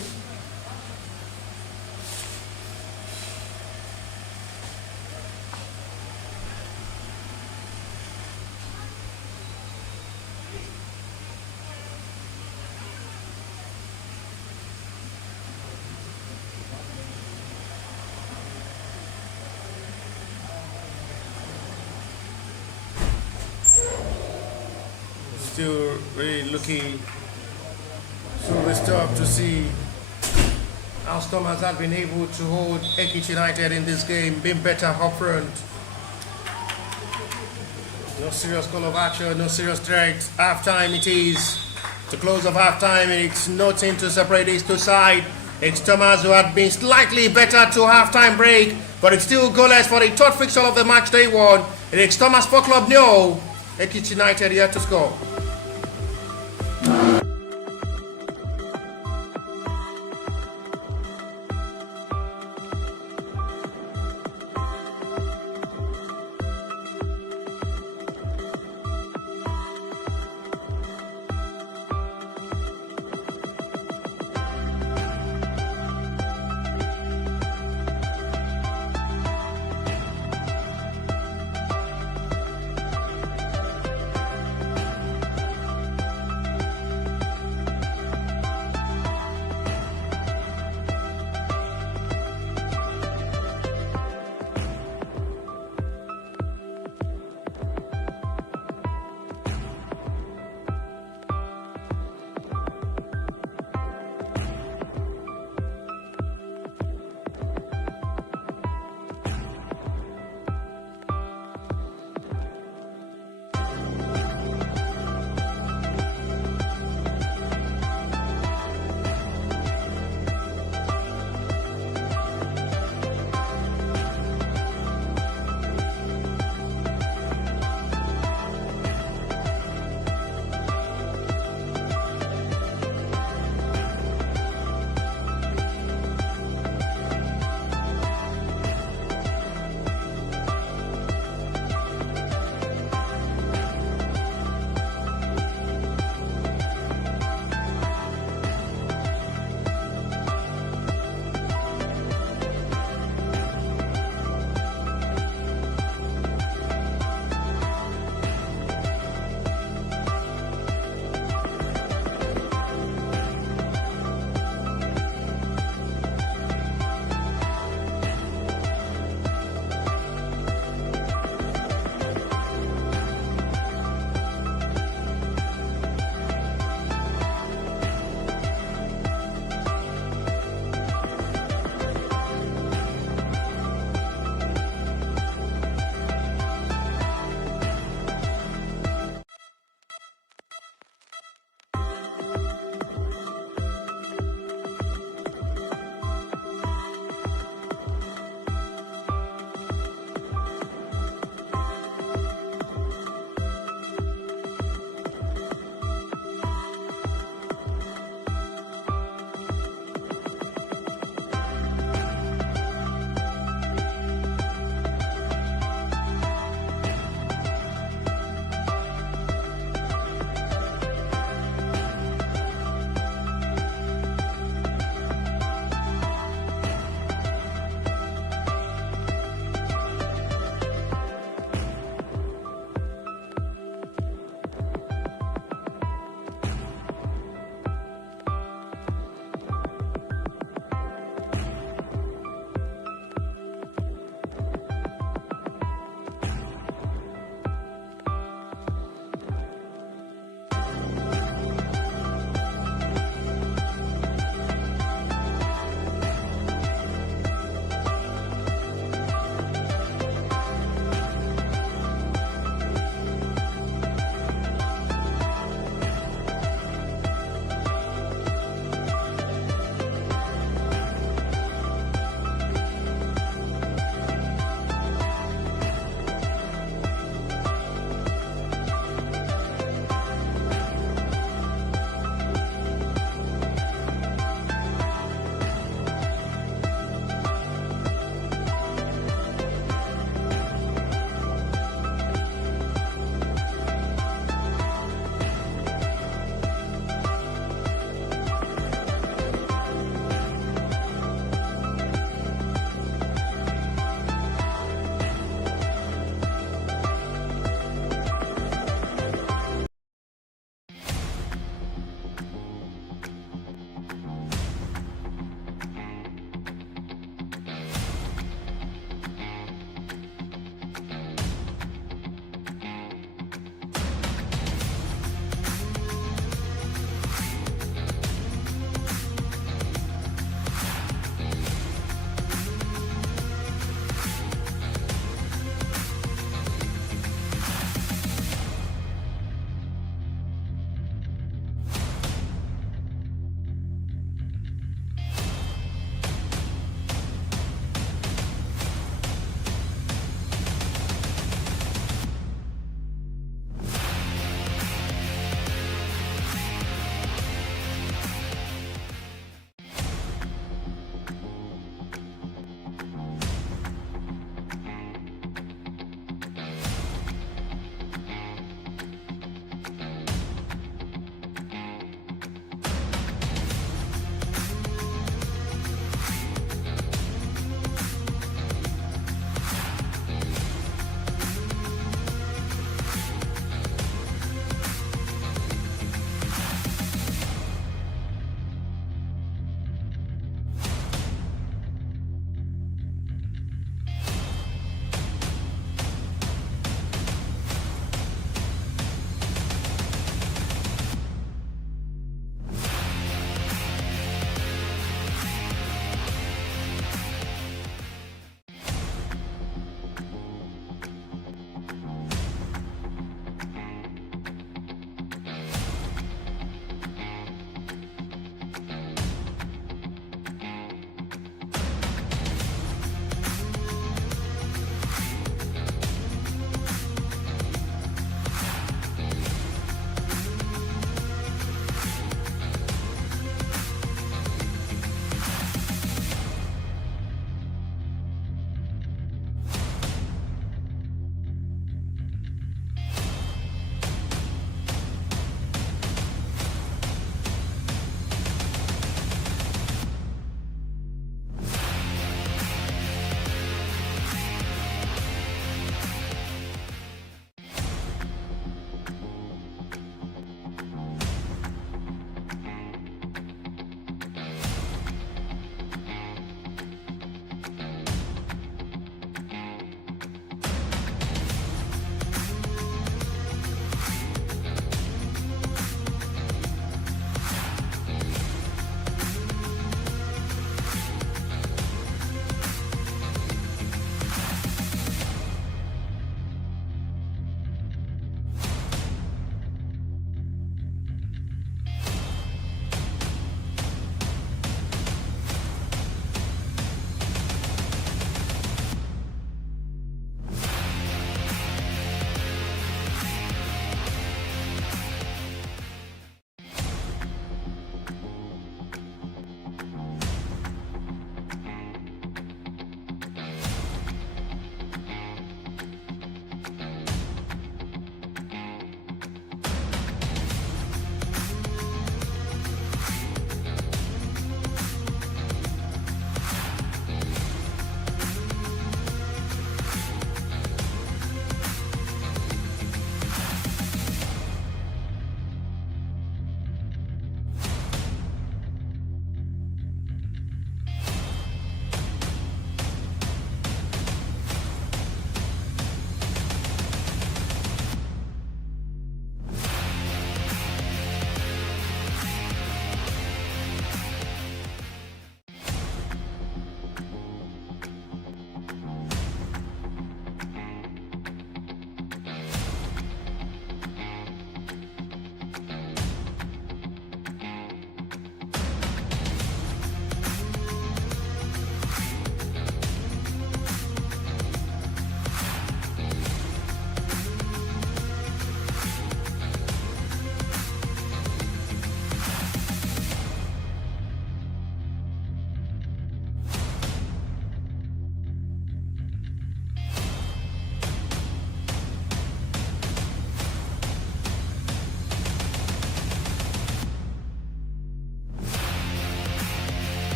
Still really looking super tough to see how Stormers have been able to hold Ekiti United in this game, being better up front. No serious call of action, no serious threat. Half time it is. To close of half time, it's nothing to separate these two sides. It's Stormers who had been slightly better to half time break, but it's still goalless for the third fixture of the match day one. It's Stormers Sport Club no. Ekiti United here to score.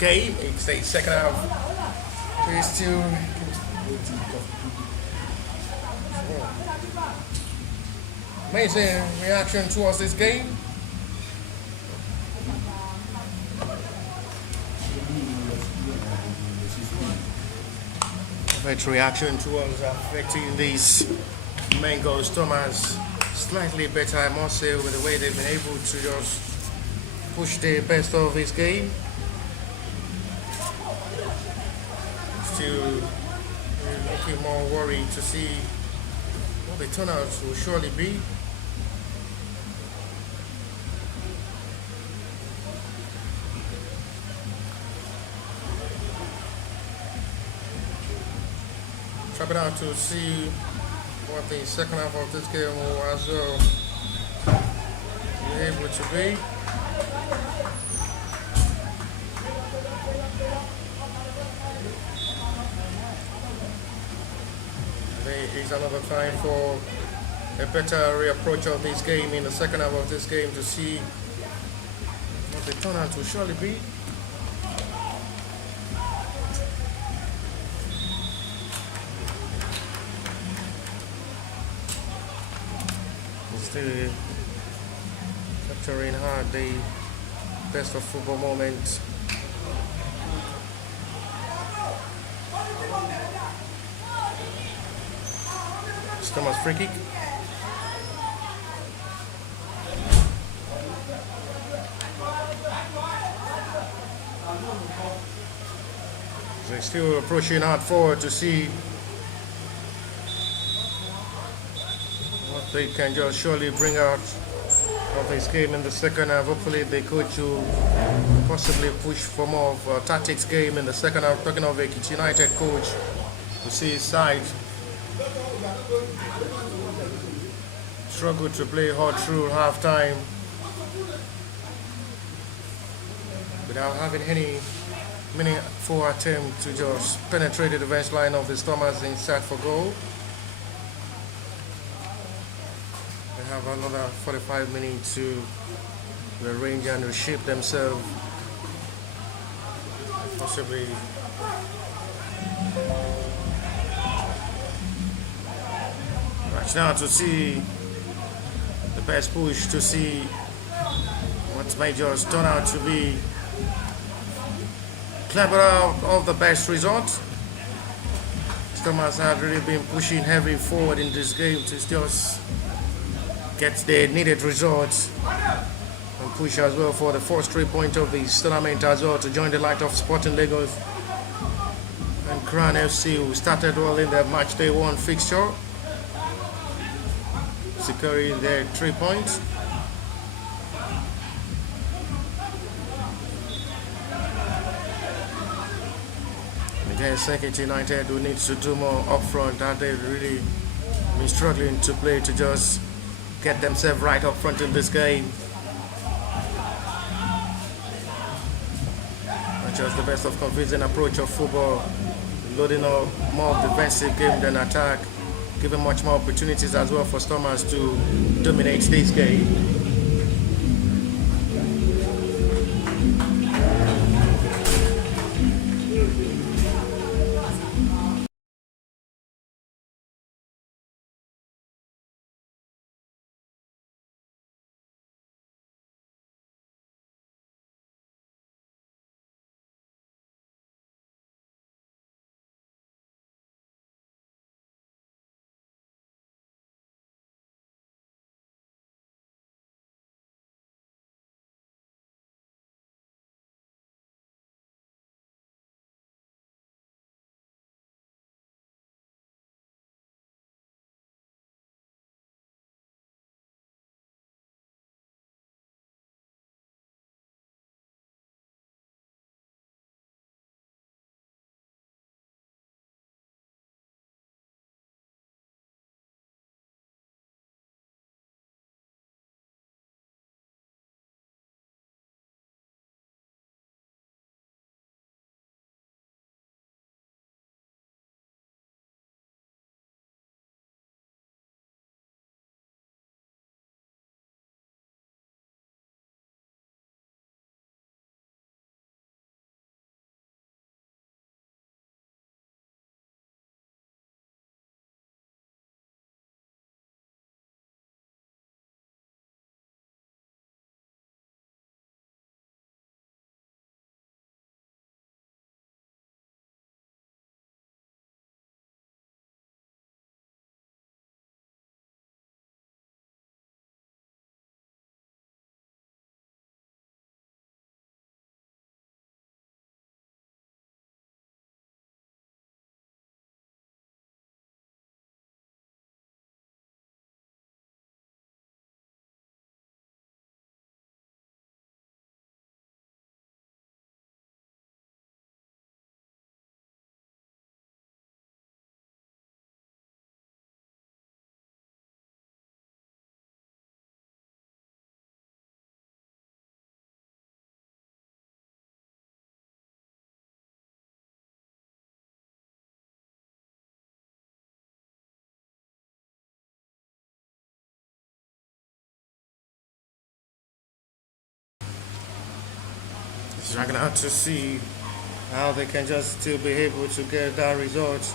game. It's the second half. There's still amazing reaction towards this game. Much reaction towards affecting these mangoes. Thomas slightly better, I must say, with the way they've been able to just push the best of this game. Still looking more worried to see what the turnouts will surely be. Try it out to see what the second half of this game will as well be able to be. There is another time for a better reapproach of this game in the second half of this game to see what the turnout will surely be. Still capturing hard the best of football moments. Thomas free kick. They're still approaching hard forward to see what they can just surely bring out of this game in the second half. Hopefully they could to possibly push for more of a tactics game in the second half. Talking of Ekiti United coach, to see his side struggle to play hard through half time without having any meaningful attempt to just penetrate the defense line of the Stormers inside for goal. They have another 45 minutes to rearrange and reshape themselves, possibly right now to see the best push, to see what may just turn out to be clever of the best result. Thomas have really been pushing heavy forward in this game to just get the needed results and push as well for the first 3 points of this tournament as well, to join the light of Sporting Lagos and Crown FC, who started well in their match day 1 fixture, securing their 3 points. Against Ekiti United, who needs to do more up front, that they've really been struggling to play to just get themselves right up front in this game. Not just the best of confusing approach of football, loading up more defensive game than attack, giving much more opportunities as well for Stormers to dominate this game. Dragging out to see how they can just still be able to get that result.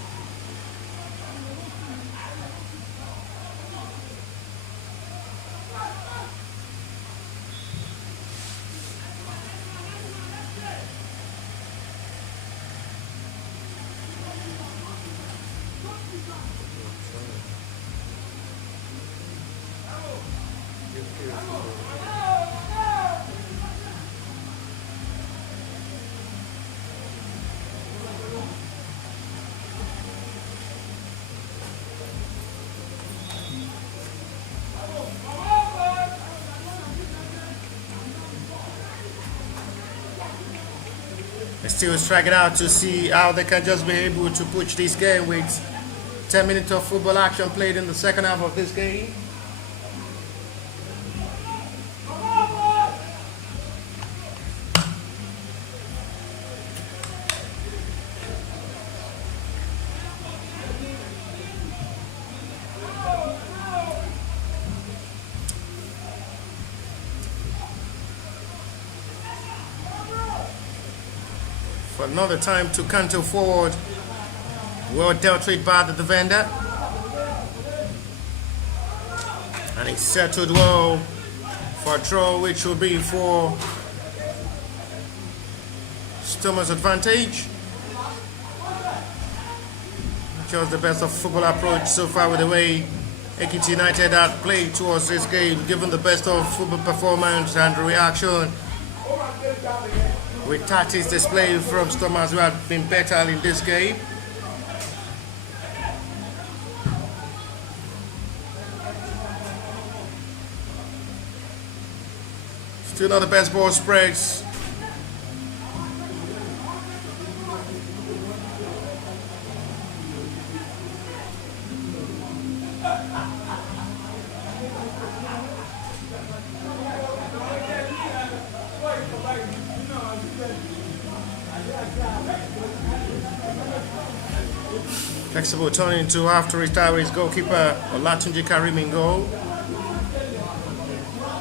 They still striking out to see how they can just be able to push this game with 10 minutes of football action played in the second half of this game. For another time to canter forward. Well dealt with by the defender. And it's settled well for a throw, which will be for Stoma's advantage. Just the best of football approach so far with the way Ekiti United had played towards this game, given the best of football performance and reaction. With tactics displayed from Stormers who have been better in this game. Still not the best ball spreads. Flexible turning to after retirees goalkeeper Olatunji Karim in goal.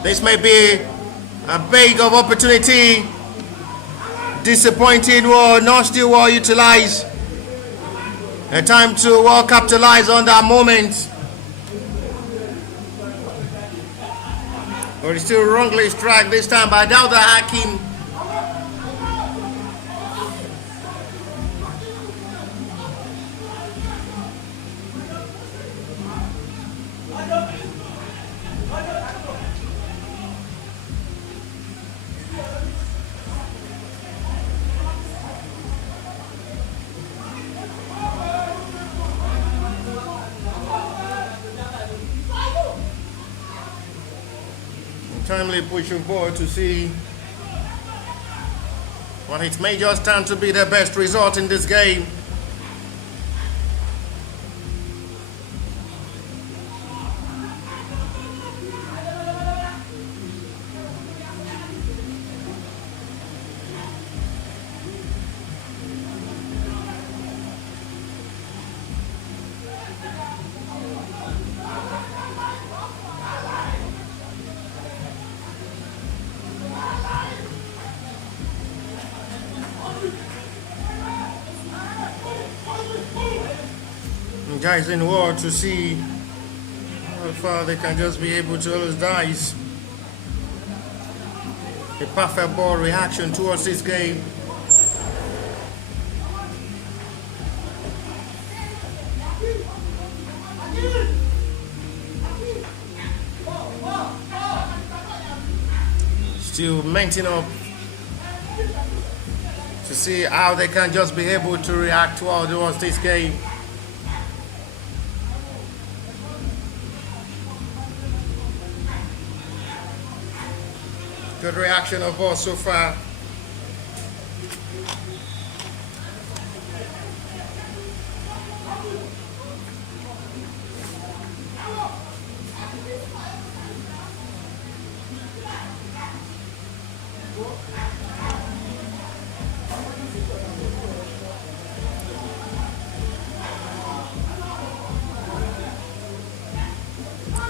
This may be a big of opportunity. Disappointing or not still well utilized. A time to well capitalize on that moment. But it's still wrongly struck this time by Dauda Hakim. Timely pushing forward to see what it may just stand to be their best result in this game. Guys in war to see how far they can just be able to always dice. A perfect ball reaction towards this game. Still mounting up to see how they can just be able to react towards this game. Good reaction of all so far.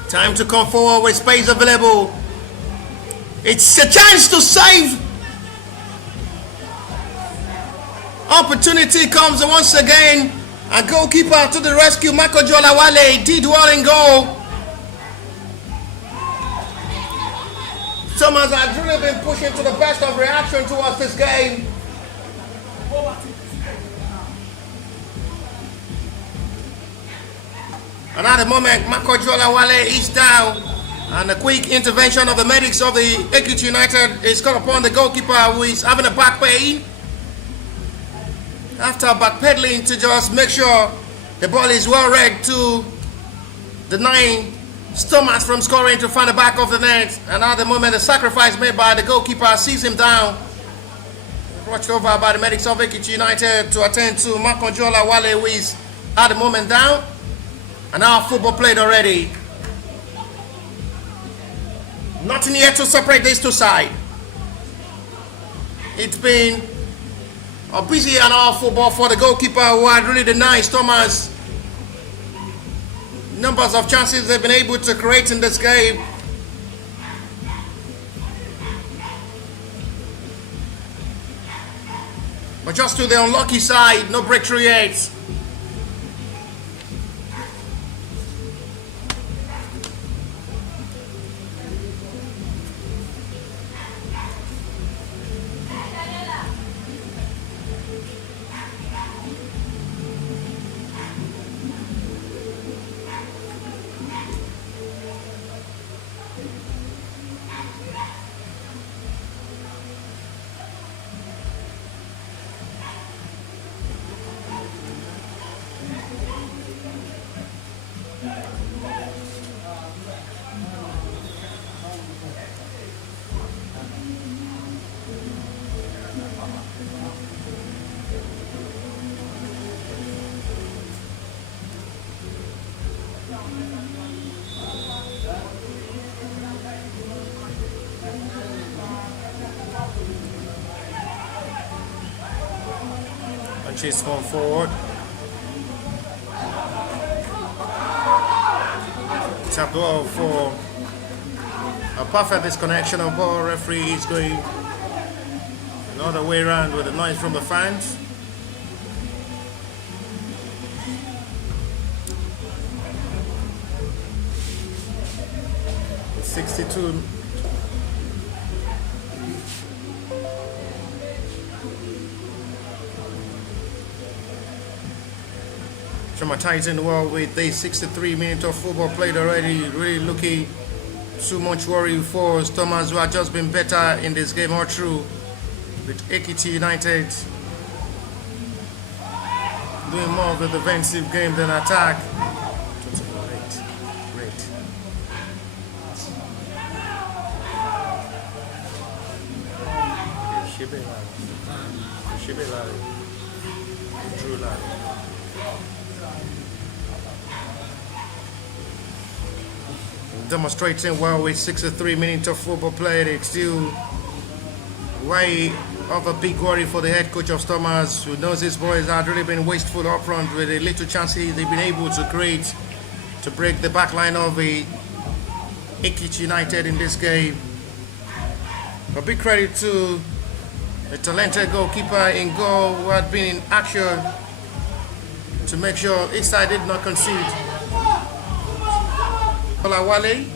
Time to come forward with space available. It's a chance to save Opportunity comes once again. A goalkeeper to the rescue. Michael Jolawale did well in goal. Thomas has really been pushing to the best of reaction towards this game. And at the moment, Michael Jolawale is down. And a quick intervention of the medics of the Ekiti United is called upon the goalkeeper, who is having a back pain. After backpedaling to just make sure the ball is well read to deny Thomas from scoring to find the back of the net. And at the moment, the sacrifice made by the goalkeeper sees him down. Watched over by the medics of Ekiti United to attend to Michael Jolawale, who is at the moment down. And our football played already. Nothing yet to separate these two sides. It's been a busy and all football for the goalkeeper, who had really denied Thomas numbers of chances they've been able to create in this game. But just to the unlucky side, no breakthrough yet. Chase one forward. Tap ball for a perfect disconnection of ball. Referee is going another way around with the noise from the fans. It's 62. Traumatizing the world with the 63 minutes of football played already. Really looking too much worry for Thomas, who had just been better in this game all through, with Ekiti United doing more of the defensive game than attack. Great. Demonstrating well with 63 minutes of football played. It's still way of a big worry for the head coach of Thomas, who knows his boys had really been wasteful up front with the little chances they've been able to create to break the back line of the Ekiti United in this game. A big credit to the talented goalkeeper in goal, who had been in action to make sure his side did not concede. Olawale.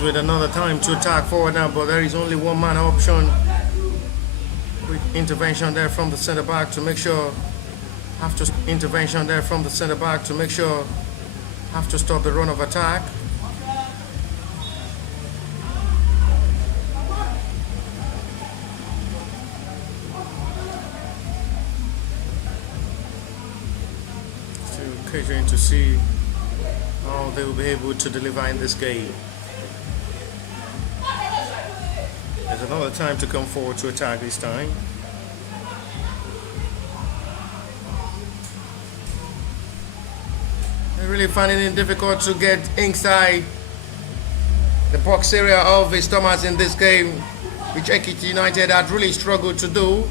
With another time to attack forward now, but there is only one man option. Quick intervention there from the center back to make sure have to stop the run of attack. Still catering to see how they will be able to deliver in this game. There's another time to come forward to attack this time. really finding it difficult to get inside the box area of the Stormers in this game, which Ekiti United had really struggled to do.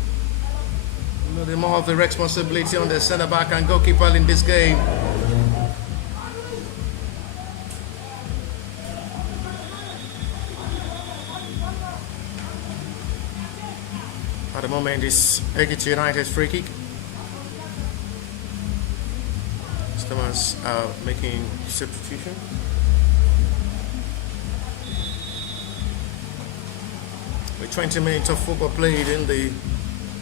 The more of the responsibility on the centre back and goalkeeper in this game. At the moment, it's Ekiti United's free kick. Customers are making substitution. With 20 minutes of football played in the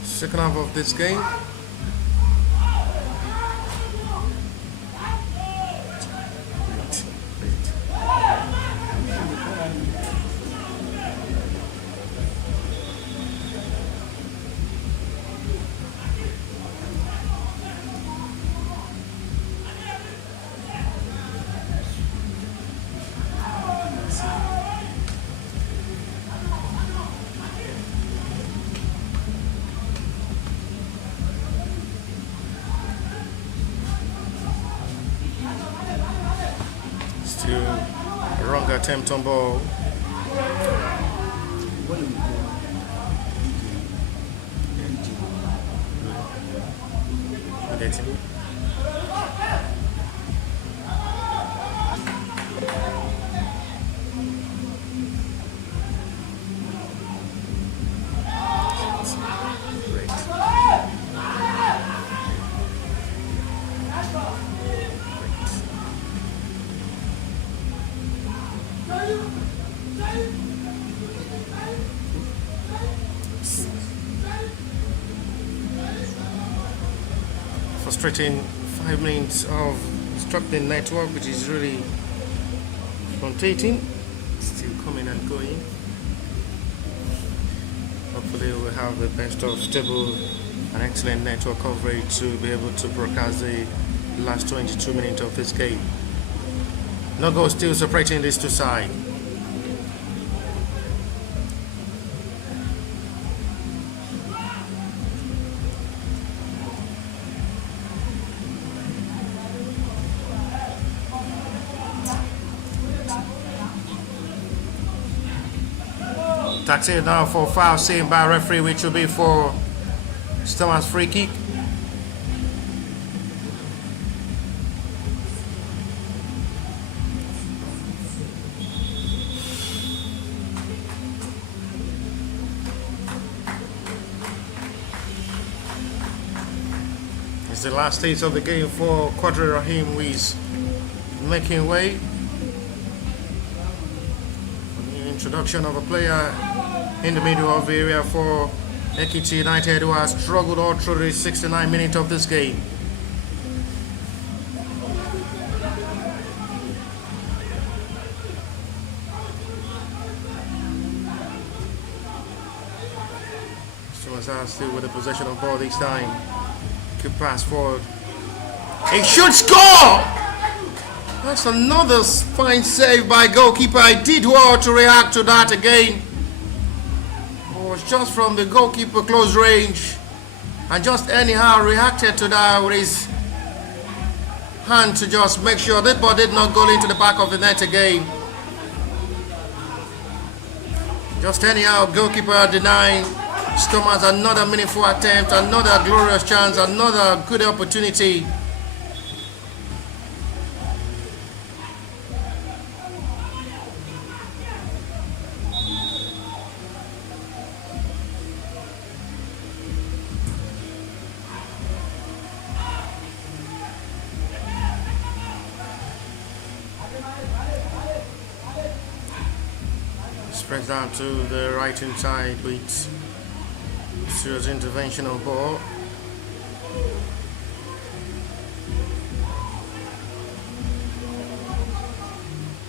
second half of this game. Still a wrong attempt on ball. Frustrating 5 minutes of obstructing network, which is really rotating, still coming and going. Hopefully we'll have the best of stable and excellent network coverage to be able to broadcast the last 22 minutes of this game. No goal still separating these two sides. Taxi now for foul seen by referee, which will be for Stormers free kick. It's the last stage of the game for Quadri Rahim, who is making way. The introduction of a player in the middle of the area for Ekiti United, who has struggled all through the 69 minutes of this game. Stormers still with the possession of ball this time. Good pass forward. He should score! That's another fine save by goalkeeper. I did well to react to that again. It was just from the goalkeeper close range, and just anyhow reacted to that with his hand to just make sure that ball did not go into the back of the net again. Just anyhow, goalkeeper denying Stormers another meaningful attempt, another glorious chance, another good opportunity. Spreads down to the right hand side with serious intervention on ball.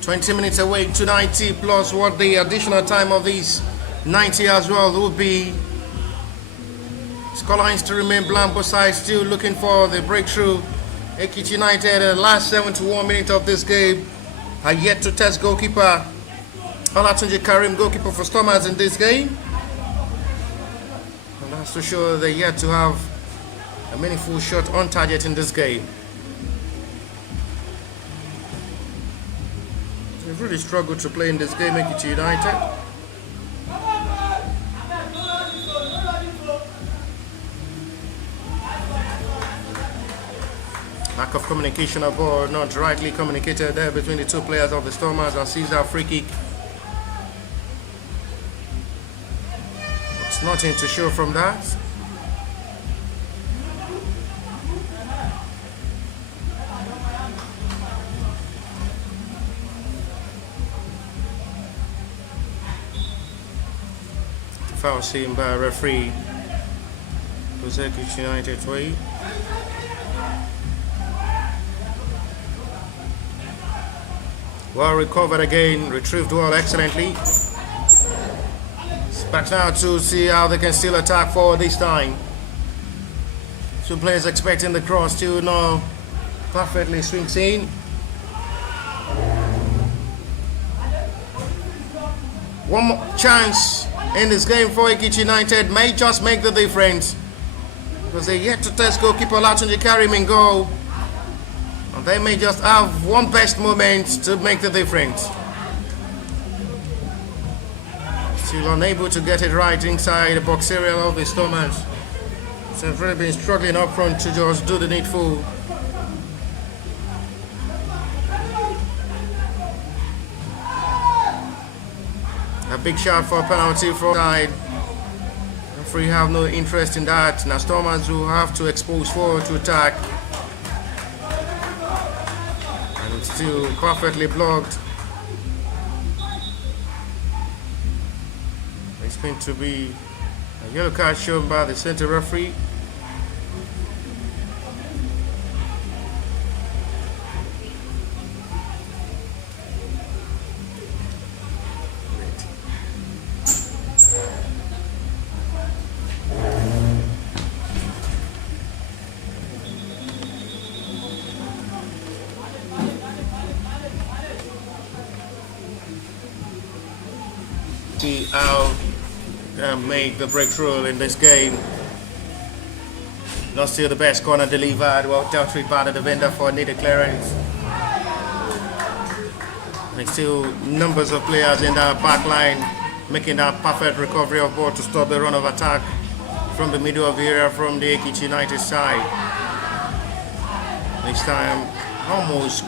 "20 minutes away to 90 plus what the additional time of these 90 as well will be. Scorelines to remain blank, both sides still looking for the breakthrough. Ekiti United, the last 71 minutes of this game, are yet to test goalkeeper Olatunji Karim, goalkeeper for Stormers in this game. And that's to show they're yet to have a meaningful shot on target in this game. They've really struggled to play in this game, Ekiti United. Lack of communication of ball, not rightly communicated there between the two players of the Stormers, and sees that free kick. It's nothing to show from that. Foul seen by referee. Ekiti United way. Well recovered again, retrieved well excellently. It's back now to see how they can still attack forward this time. Two players expecting the cross to now perfectly swings in. One more chance in this game for Ekiti United may just make the difference, because they yet to test goalkeeper Latunji Karim in goal. And they may just have one best moment to make the difference. Still unable to get it right inside the box area of the Stormers. So they've really been struggling up front to just do the needful. A big shot for a penalty from side. Referee have no interest in that. Now Stormers will have to expose forward to attack. And it's still perfectly blocked. It's going to be a yellow card shown by the center referee. See how make the breakthrough in this game. Not still the best corner delivered, well dealt with by the defender for needed clearance. And still numbers of players in that back line making that perfect recovery of ball to stop the run of attack from the middle of the area from the Ekiti United side. This time almost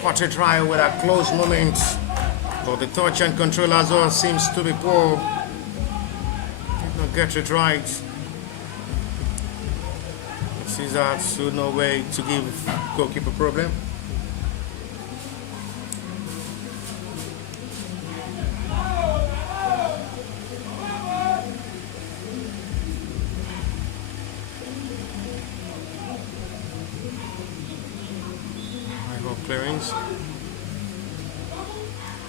caught a try with a close moment. But the touch and control as well seems to be poor. Did not get it right. Caesar, so no way to give goalkeeper problem. High ball clearance.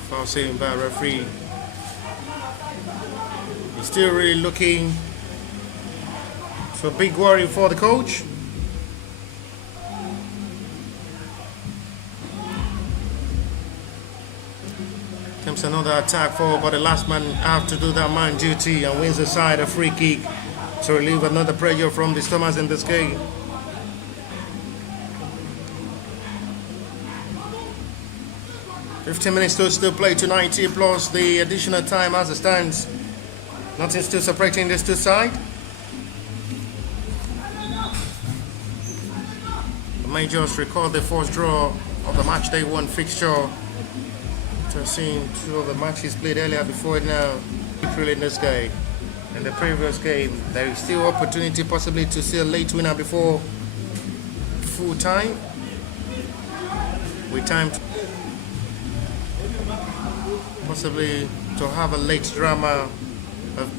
Foul seen by referee. He's still really looking. So big worry for the coach. Comes another attack forward, but the last man have to do that man duty and wins the side a free kick to relieve another pressure from the Stormers in this game. $15 minutes to still play to 90 plus the additional time as it stands. Nothing still separating these two sides. I may just recall the first draw of the match day one fixture. I've seen two of the matches played earlier before it now. April in this game. In the previous game, there is still opportunity possibly to see a late winner before full time. With time to possibly to have a late drama of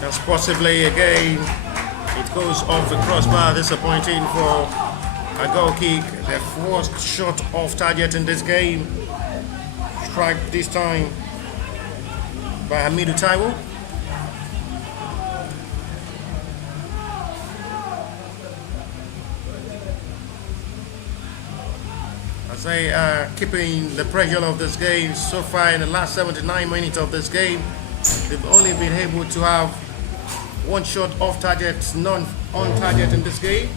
just possibly again it goes off the crossbar, disappointing for a goal kick. Their first shot off target in this game. Strike this time by Hamidu Taiwo. as they are keeping the pressure of this game. So far in the last 79 minutes of this game, they've only been able to have one shot off target, none on target in this game.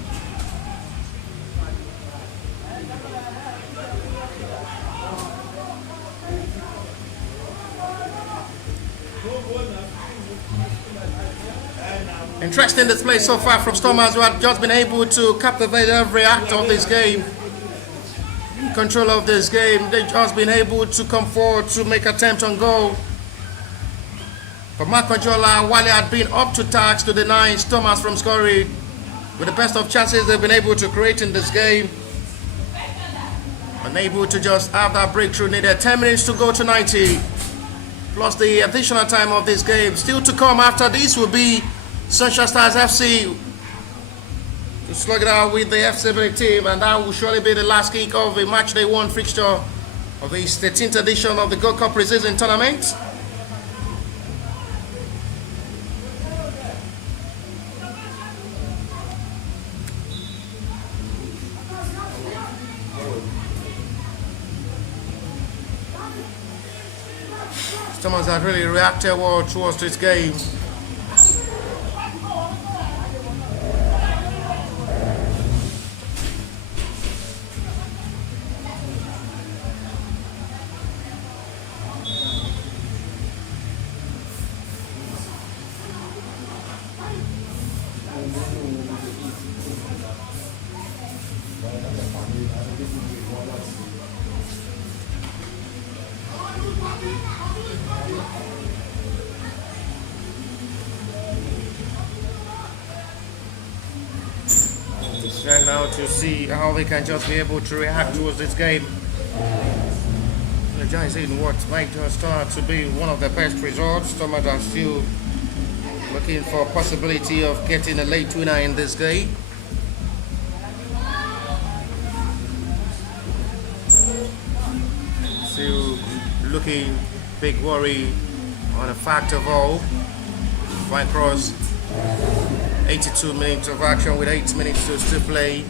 Interesting display so far from Stormers, who have just been able to captivate every act of this game. Control of this game, they've just been able to come forward to make attempt on goal. But Mark Controller, while he had been up to task to deny Stormers from scoring, with the best of chances they've been able to create in this game, unable to just have that breakthrough needed. 10 minutes to go to 90, plus the additional time of this game. Still to come after this will be Sunshine Stars FC to slug it out with the FCB team, and that will surely be the last kick of a match day one fixture of the 13th edition of the Gold Cup preseason tournament. Someone has really reacted well towards this game. Trying now to see how they can just be able to react towards this game. The Giants in what might just start to be one of the best results. Stormers are still looking for a possibility of getting a late winner in this game. Still looking big worry on the fact of all. Fine cross. 82 minutes of action with 8 minutes to still play.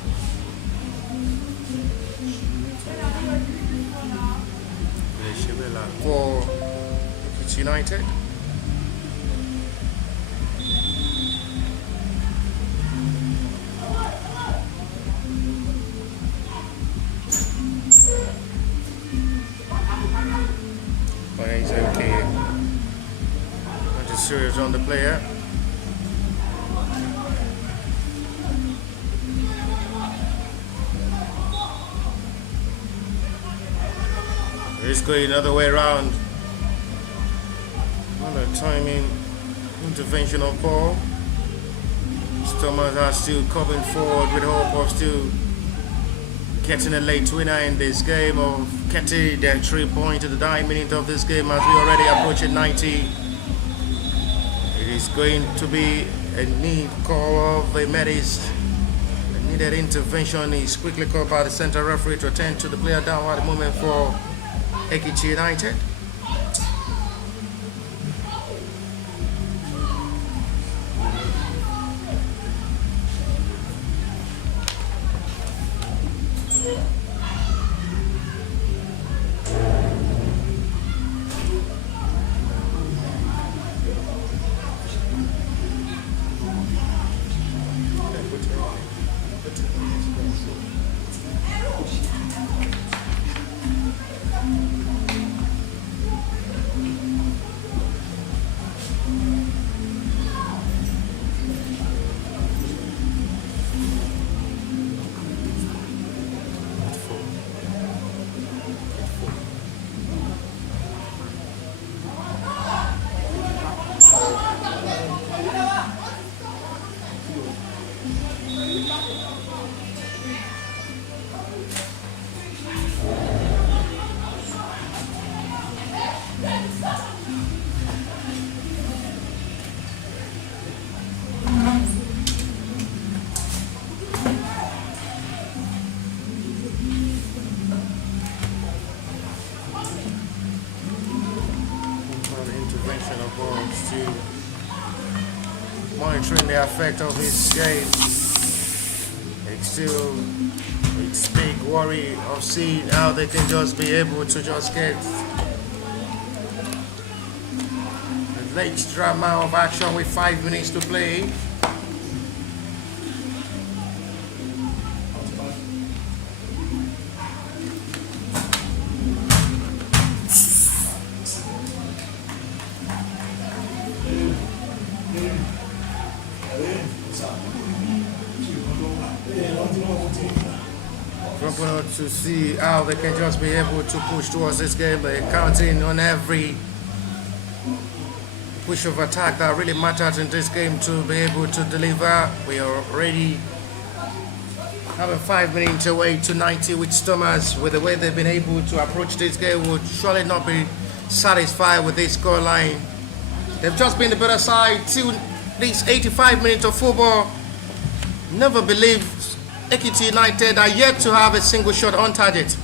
For Ekiti United. But he's okay. Not just serious on the player. It's going another way around. Another timing intervention of ball. Stormers are still coming forward with hope of still getting a late winner in this game, of getting their 3 points at the 9 minute of this game as we already approaching 90. It is going to be a need call of the Metis. The needed intervention is quickly called by the center referee to attend to the player down at the moment for Ekiti United. Monitoring the effect of his game. It's still big worry of seeing how they can just be able to just get the extra amount of action with 5 minutes to play. To see how they can just be able to push towards this game. They're counting on every push of attack that really matters in this game to be able to deliver. We are already having 5 minutes away to 90, which Thomas, with the way they've been able to approach this game, would surely not be satisfied with this scoreline. They've just been the better side till these 85 minutes of football. Never believed Ekiti United are yet to have a single shot on target.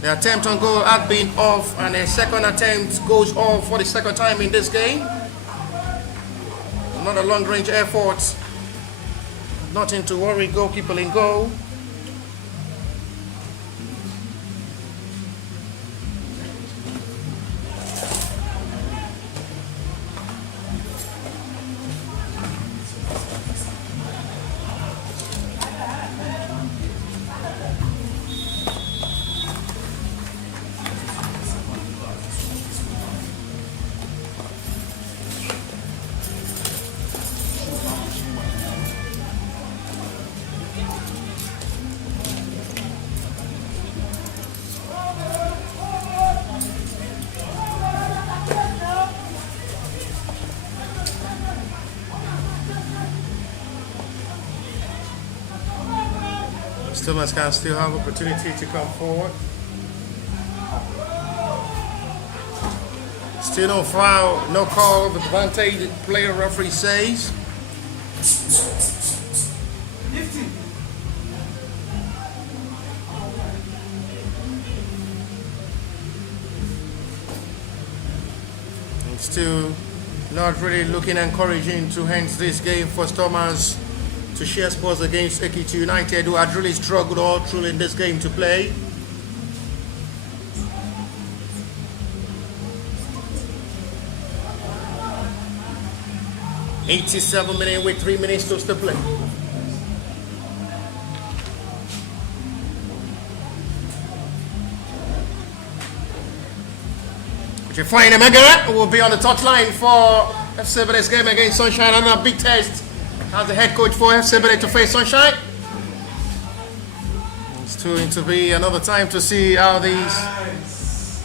The attempt on goal had been off, and a second attempt goes off for the second time in this game. Not a long-range effort. Nothing to worry, goalkeeper in goal. Thomas can still have opportunity to come forward. Still no foul, no call of advantage, player referee says. And still not really looking encouraging to end this game for Thomas to share scores against Ekiti United, who had really struggled all through in this game to play. '87 minutes with 3 minutes to still play. Jeffrey Megara will be on the touchline for FC Bere's game against Sunshine. Another big test as the head coach for FC Bere to face Sunshine. It's going to be another time to see how these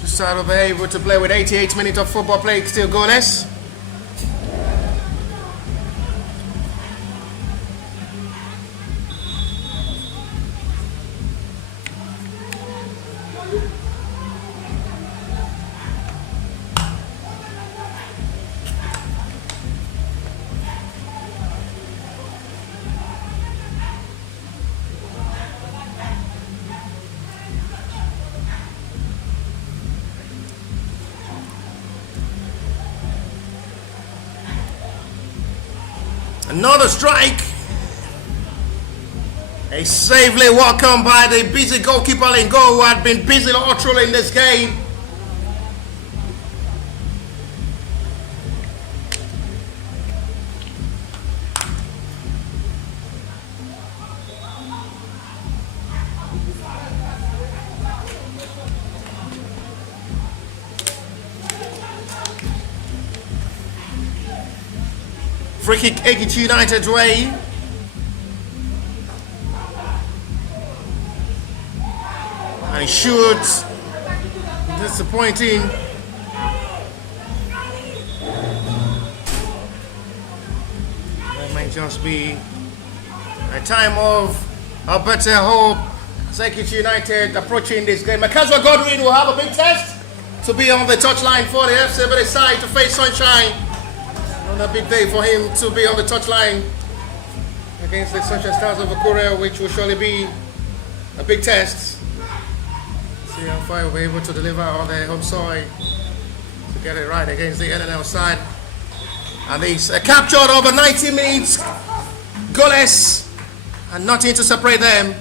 two sides will be able to play with 88 minutes of football play still goalless. Another strike. A safely welcome by the busy goalkeeper in goal, who had been busy all through in this game. Free kick Ekiti United's way. And he shoots. Disappointing. That might just be a time of a better hope. Ekiti United approaching this game. Makazwa Godwin will have a big test to be on the touchline for the FC Bere side to face Sunshine. Another big day for him to be on the touchline against the Sunshine Stars of Korea, which will surely be a big test. See how far we'll be able to deliver on the home side to get it right against the NNL side. And it's captured over 90 minutes, goalless, and nothing to separate them.